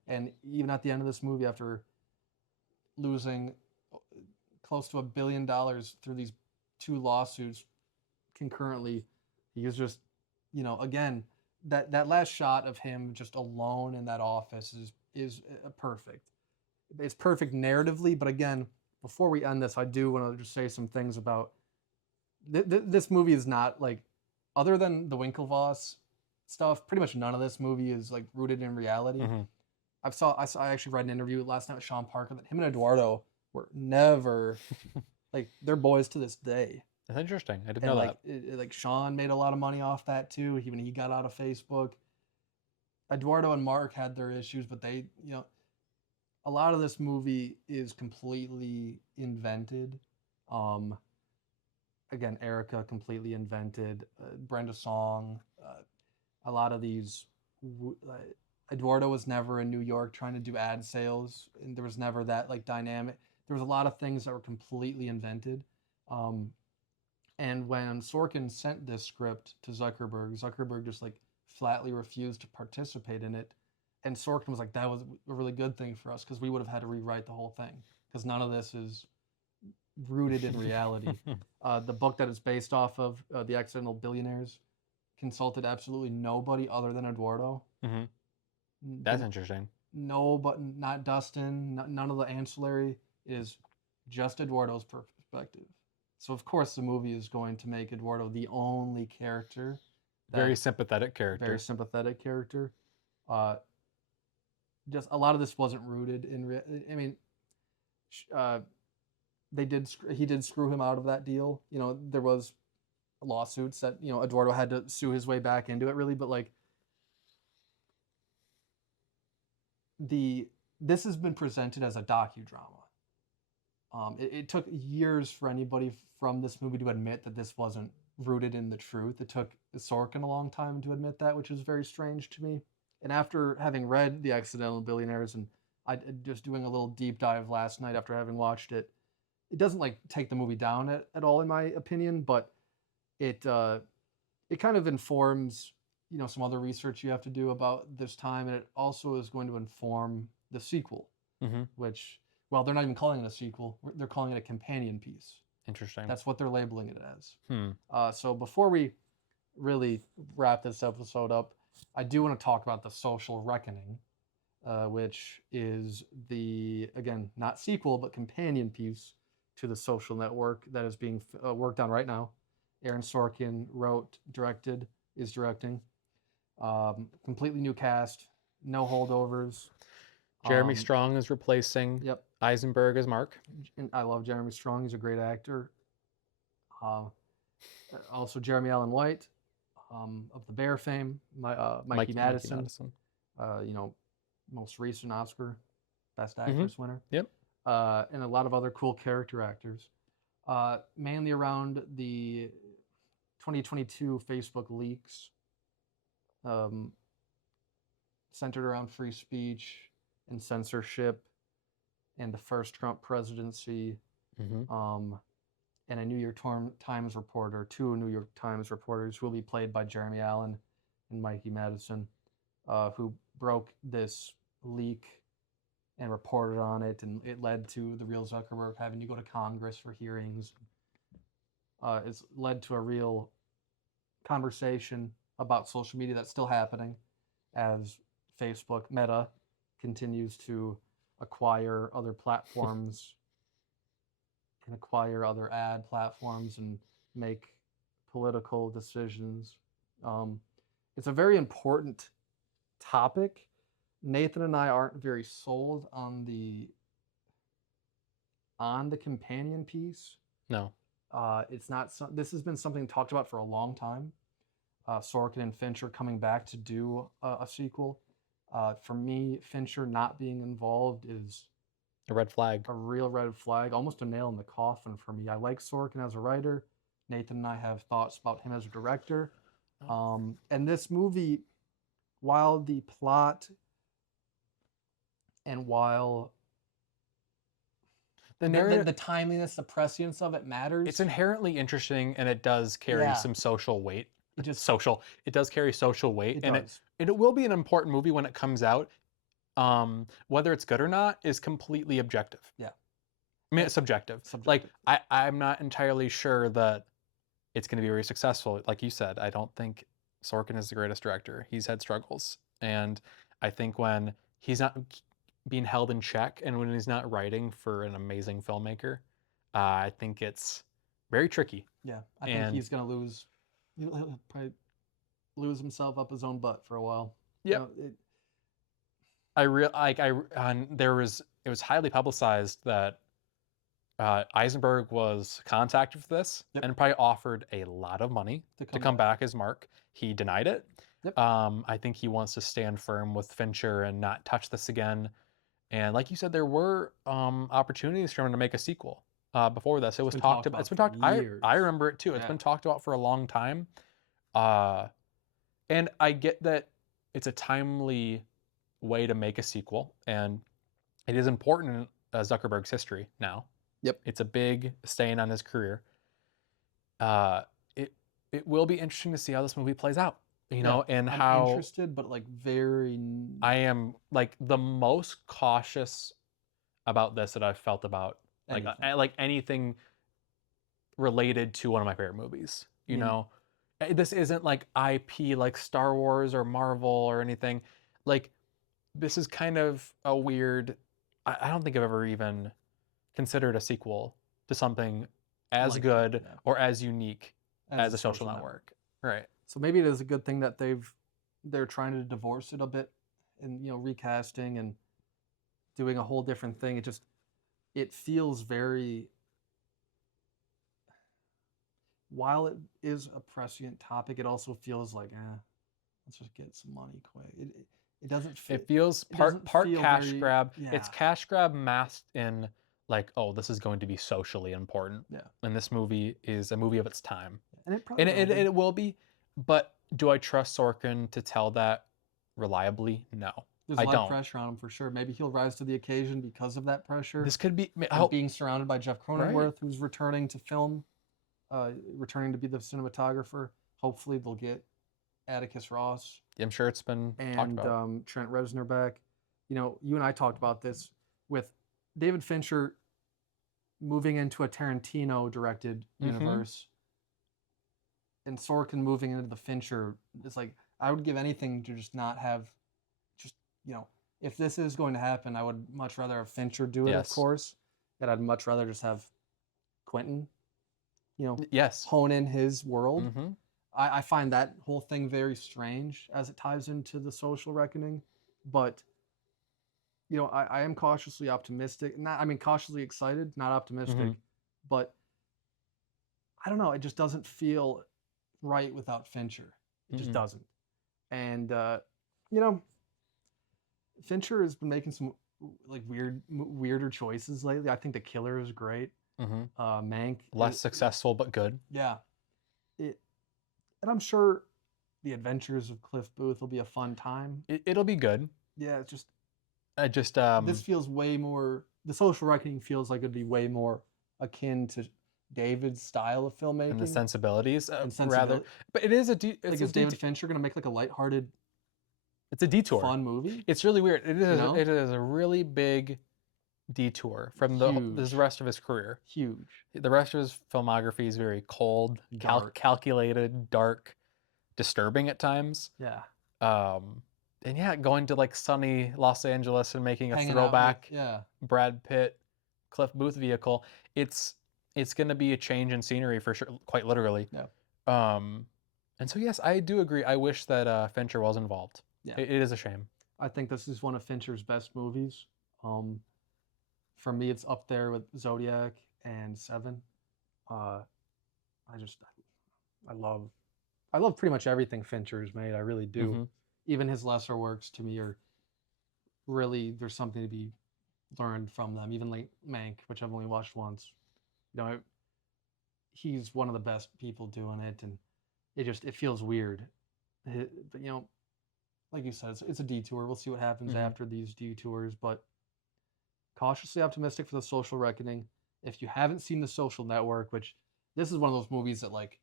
And even at the end of this movie, after losing close to $1 billion through these 2 lawsuits concurrently, he was just, again, that last shot of him just alone in that office is perfect. It's perfect narratively, but again, before we end this, I do want to just say some things about this movie is not other than the Winklevoss stuff, pretty much none of this movie is rooted in reality. I actually read an interview last night with Sean Parker that him and Eduardo were never they're boys to this day. That's interesting. I didn't know that. Sean made a lot of money off that too. Even he got out of Facebook. Eduardo and Mark had their issues, but they, a lot of this movie is completely invented. Again, Erica completely invented. Brenda Song. a lot of these. Eduardo was never in New York trying to do ad sales, and there was never that like dynamic. There was a lot of things that were completely invented. Um, and when Sorkin sent this script to Zuckerberg, Zuckerberg just like flatly refused to participate in it. And Sorkin was like, that was a really good thing for us because we would have had to rewrite the whole thing because none of this is rooted in reality. The book that it's based off of, The Accidental Billionaires, consulted absolutely nobody other than Eduardo. Mm-hmm. That's interesting. No, but not Dustin, none of the ancillary. It is just Eduardo's perspective. So of course the movie is going to make Eduardo the only character. Very sympathetic character. Very sympathetic character. Just a lot of this wasn't rooted in. I mean, he did screw him out of that deal. You know, there was lawsuits that Eduardo had to sue his way back into it, really. But like this has been presented as a docudrama. It took years for anybody from this movie to admit that this wasn't rooted in the truth. It took Sorkin a long time to admit that, which is very strange to me. And after having read The Accidental Billionaires, and I just doing a little deep dive last night after having watched it, it doesn't like take the movie down at all in my opinion, but it kind of informs some other research you have to do about this time, and it also is going to inform the sequel, which, well, they're not even calling it a sequel. They're calling it a companion piece. Interesting. That's what they're labeling it as. So before we really wrap this episode up, I do want to talk about The Social Reckoning, which is again, not sequel, but companion piece to The Social Network that is being worked on right now. Aaron Sorkin is directing. Completely new cast, no holdovers. Jeremy Strong is replacing Eisenberg as Mark. And I love Jeremy Strong. He's a great actor. Also, Jeremy Allen White of the Bear fame. Mikey Madison. Most recent Oscar Best Actress winner. Yep. And a lot of other cool character actors. Mainly around the 2022 Facebook leaks. Centered around free speech and censorship and the first Trump presidency, and a New York Times reporter, two New York Times reporters will be played by Jeremy Allen and Mikey Madison, who broke this leak and reported on it, and it led to the real Zuckerberg having to go to Congress for hearings. It's led to a real conversation about social media that's still happening as Facebook Meta continues to acquire other platforms and acquire other ad platforms and make political decisions. It's a very important topic. Nathan and I aren't very sold on the companion piece. No. It's not. This has been something talked about for a long time. Sorkin and Fincher coming back to do a sequel. For me, Fincher not being involved is a red flag. A real red flag, almost a nail in the coffin for me. I like Sorkin as a writer. Nathan and I have thoughts about him as a director. And this movie, while the plot and while the narrative, the timeliness, the prescience of it matters. It's inherently interesting, and it does carry some social weight. It does carry social weight, and it will be an important movie when it comes out. Whether it's good or not is completely objective. Yeah. I mean, it's subjective. Like, I'm not entirely sure that it's going to be very successful. Like you said, I don't think Sorkin is the greatest director. He's had struggles. And I think when he's not being held in check and when he's not writing for an amazing filmmaker, I think it's very tricky. Yeah. I think he's going to lose. He'll probably lose himself up his own butt for a while. Yeah. It was highly publicized that Eisenberg was contacted for this and probably offered a lot of money to come back as Mark. He denied it. I think he wants to stand firm with Fincher and not touch this again. And like you said, there were opportunities for him to make a sequel. Before this, it was talked about. It's been talked. I remember it too. It's been talked about for a long time. And I get that it's a timely way to make a sequel, and it is important in Zuckerberg's history now. Yep. It's a big stain on his career. Uh, it it will be interesting to see how this movie plays out, and I'm how interested, but like very. I am like the most cautious about this that I've felt about Anything. like anything related to one of my favorite movies. This isn't like IP like Star Wars or Marvel or anything. Like this is kind of a weird. I don't think I've ever even considered a sequel to something as Like that, good yeah. or as unique As as a a social social network. Right. So maybe it is a good thing that they're trying to divorce it a bit, and recasting and doing a whole different thing. It feels very, while it is a prescient topic, it also feels like, let's just get some money quick. It doesn't feel. It feels It doesn't part feel cash very, grab. yeah. It's cash grab masked in like, oh, this is going to be socially important. Yeah. And this movie is a movie of its time. And it probably And will be. it will be, but do I trust Sorkin to tell that reliably? No. There's I a lot of don't. pressure on him for sure. Maybe he'll rise to the occasion because of that pressure. This could be And being surrounded by Jeff Right. Cronenworth, who's returning to film, returning to be the cinematographer. Hopefully, they'll get Atticus Ross I'm sure it's been talked and about. Trent Reznor back. You and I talked about this with David Fincher moving into a Tarantino-directed universe, and Sorkin moving into the Fincher. It's like I would give anything to just not have, if this is going to happen, I would much rather have Fincher do it, of Yes. course, and I'd much rather just have Quentin, Yes. hone in his world. Mm-hmm. I find that whole thing very strange as it ties into the social reckoning, but I am cautiously optimistic. Cautiously excited, not optimistic, but I don't know. It just doesn't feel right without Fincher. It just doesn't. And Fincher has been making some like weirder choices lately. I think The Killer is great. Mank, less successful but good. Yeah, and I'm sure The Adventures of Cliff Booth will be a fun time. It'll be good. Yeah, it's just this feels way more. The Social Reckoning feels like it'd be way more akin to David's style of filmmaking and the sensibilities, and rather. But it is is David Fincher going to make like a lighthearted? It's a detour. Fun movie. It's really weird. It is. It is a really big detour from the rest of his career. Huge. The rest of his filmography is very cold, calculated, dark, disturbing at times. Yeah. And yeah, going to like sunny Los Angeles and making a throwback Brad Pitt, Cliff Booth vehicle. It's going to be a change in scenery for sure, quite literally. Yeah. And so yes, I do agree. I wish that Fincher was involved. Yeah. It is a shame. I think this is one of Fincher's best movies. For me, it's up there with Zodiac and Seven. I love pretty much everything Fincher's made. I really do. Even his lesser works to me are really, there's something to be learned from them. Even like Mank, which I've only watched once. He's one of the best people doing it, and it feels weird. But like you said, it's a detour. We'll see what happens after these detours, but cautiously optimistic for The Social Reckoning. If you haven't seen The Social Network, which this is one of those movies that like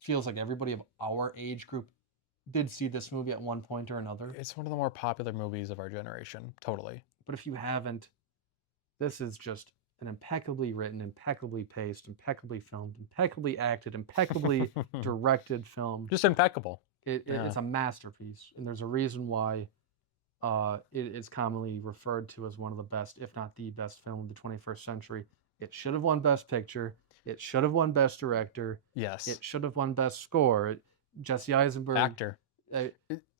feels like everybody of our age group did see this movie at one point or another. It's one of the more popular movies of our generation, totally. But if you haven't, this is just an impeccably written, impeccably paced, impeccably filmed, impeccably acted, impeccably directed film. Just impeccable. It's a masterpiece, and there's a reason why it is commonly referred to as one of the best, if not the best film of the 21st century. It should have won Best Picture. It should have won Best Director. Yes. It should have won Best Score. Jesse Eisenberg. Actor.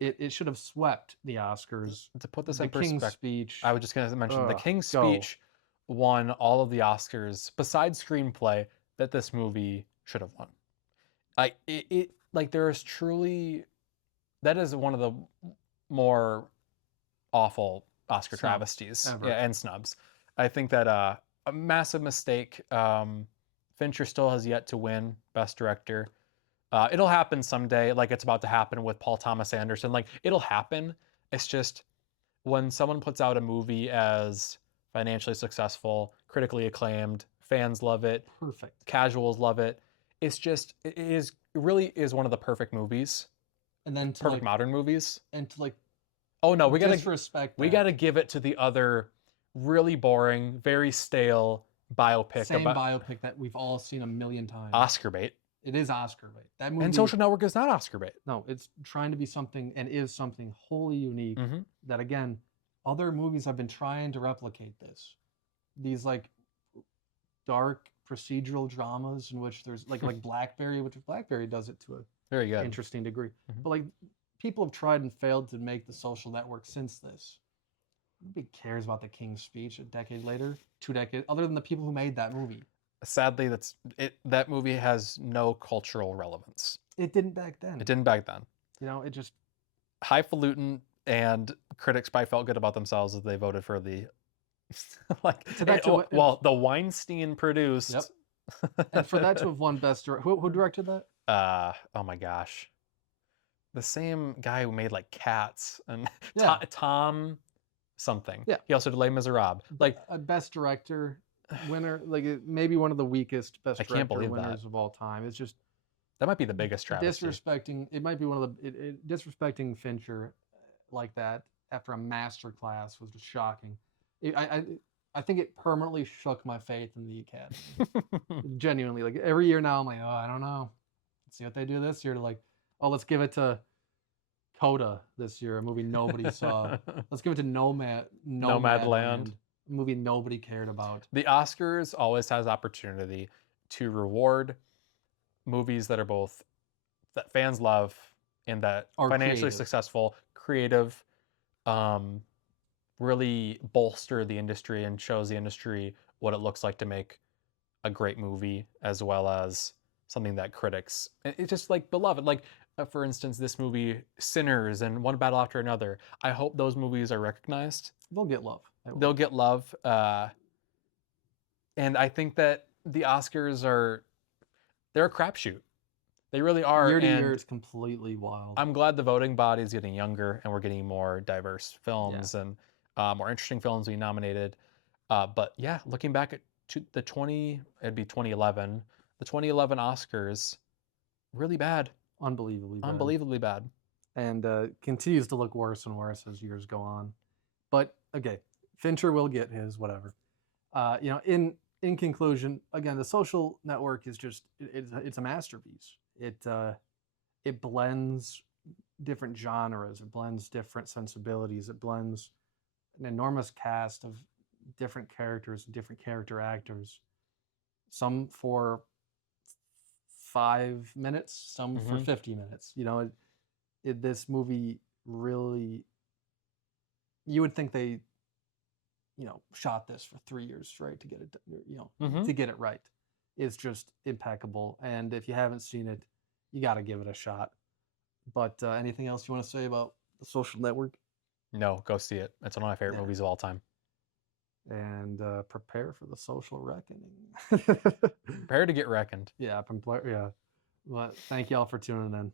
It should have swept the Oscars. To put this in perspective, The King's Speech. I was just going to mention The King's Speech won all of the Oscars besides screenplay that this movie should have won. There is truly, that is one of the more awful Oscar travesties and snubs. I think that a massive mistake. Fincher still has yet to win Best Director. It'll happen someday, like it's about to happen with Paul Thomas Anderson. Like it'll happen. It's just when someone puts out a movie as financially successful, critically acclaimed, fans love it, Perfect. casuals love it. It really is one of the perfect movies, And then to perfect like modern movies. and to like Oh no, disrespect we that. gotta give it to the other really boring, very stale biopic Same about biopic that we've all seen a million times. Oscar bait. It is Oscar bait. That movie. And Social Network is not Oscar bait. No, it's trying to be something and is something wholly unique. Mm-hmm. That again, other movies have been trying to replicate this. These like dark procedural dramas in which there's like Blackberry, which Blackberry does it to a Very good. interesting degree. Mhm. But like people have tried and failed to make The Social Network since this. Nobody cares about the King's Speech a decade later, 2 decades, other than the people who made that movie. Sadly, that movie has no cultural relevance. It didn't back then. It didn't back then. You know, it just Highfalutin, and critics probably felt good about themselves as they voted for the like the Weinstein produced. Yep. And for that to have won best who directed that? Oh my gosh, the same guy who made like Cats and Yeah. Tom something. Yeah. He also did Les Miserables. Like a best director winner, like maybe one of the weakest best director winners of all time. It's just that might be the biggest travesty. Disrespecting. It might be one of the disrespecting Fincher like that after a master class was just shocking. I think it permanently shook my faith in the Academy. Genuinely, like every year now, I'm like, oh, I don't know. Let's see what they do this year. To like, oh, let's give it to Coda this year, a movie nobody saw. Let's give it to Nomadland, a movie nobody cared about. The Oscars always has opportunity to reward movies that are both that fans love and that are financially successful, creative, really bolster the industry and shows the industry what it looks like to make a great movie, as well as something that critics, it's just like beloved. Like for instance, this movie Sinners and One Battle After Another. I hope those movies are recognized. They'll get love. They'll get love. And I think that the Oscars they're a crapshoot. They really are. Year to year, it's completely wild. I'm glad the voting body is getting younger and we're getting more diverse films and more interesting films being nominated. But yeah, looking back at it'd be 2011. The 2011 Oscars, really bad. Unbelievably bad. And continues to look worse and worse as years go on. But okay, Fincher will get his whatever. You know, in conclusion, again, The Social Network is just it's a masterpiece. It blends different genres, it blends different sensibilities, it blends an enormous cast of different characters and different character actors. Some for 5 minutes, some for 50 minutes. You know, this movie really, you would think they, you know, shot this for 3 years straight to get it, you know, to get it right. It's just impeccable. And if you haven't seen it, you got to give it a shot. But anything else you want to say about The Social Network? No, go see it. It's one of my favorite movies of all time. And prepare for the social reckoning. Prepare to get reckoned. Yeah, yeah. But thank y'all for tuning in.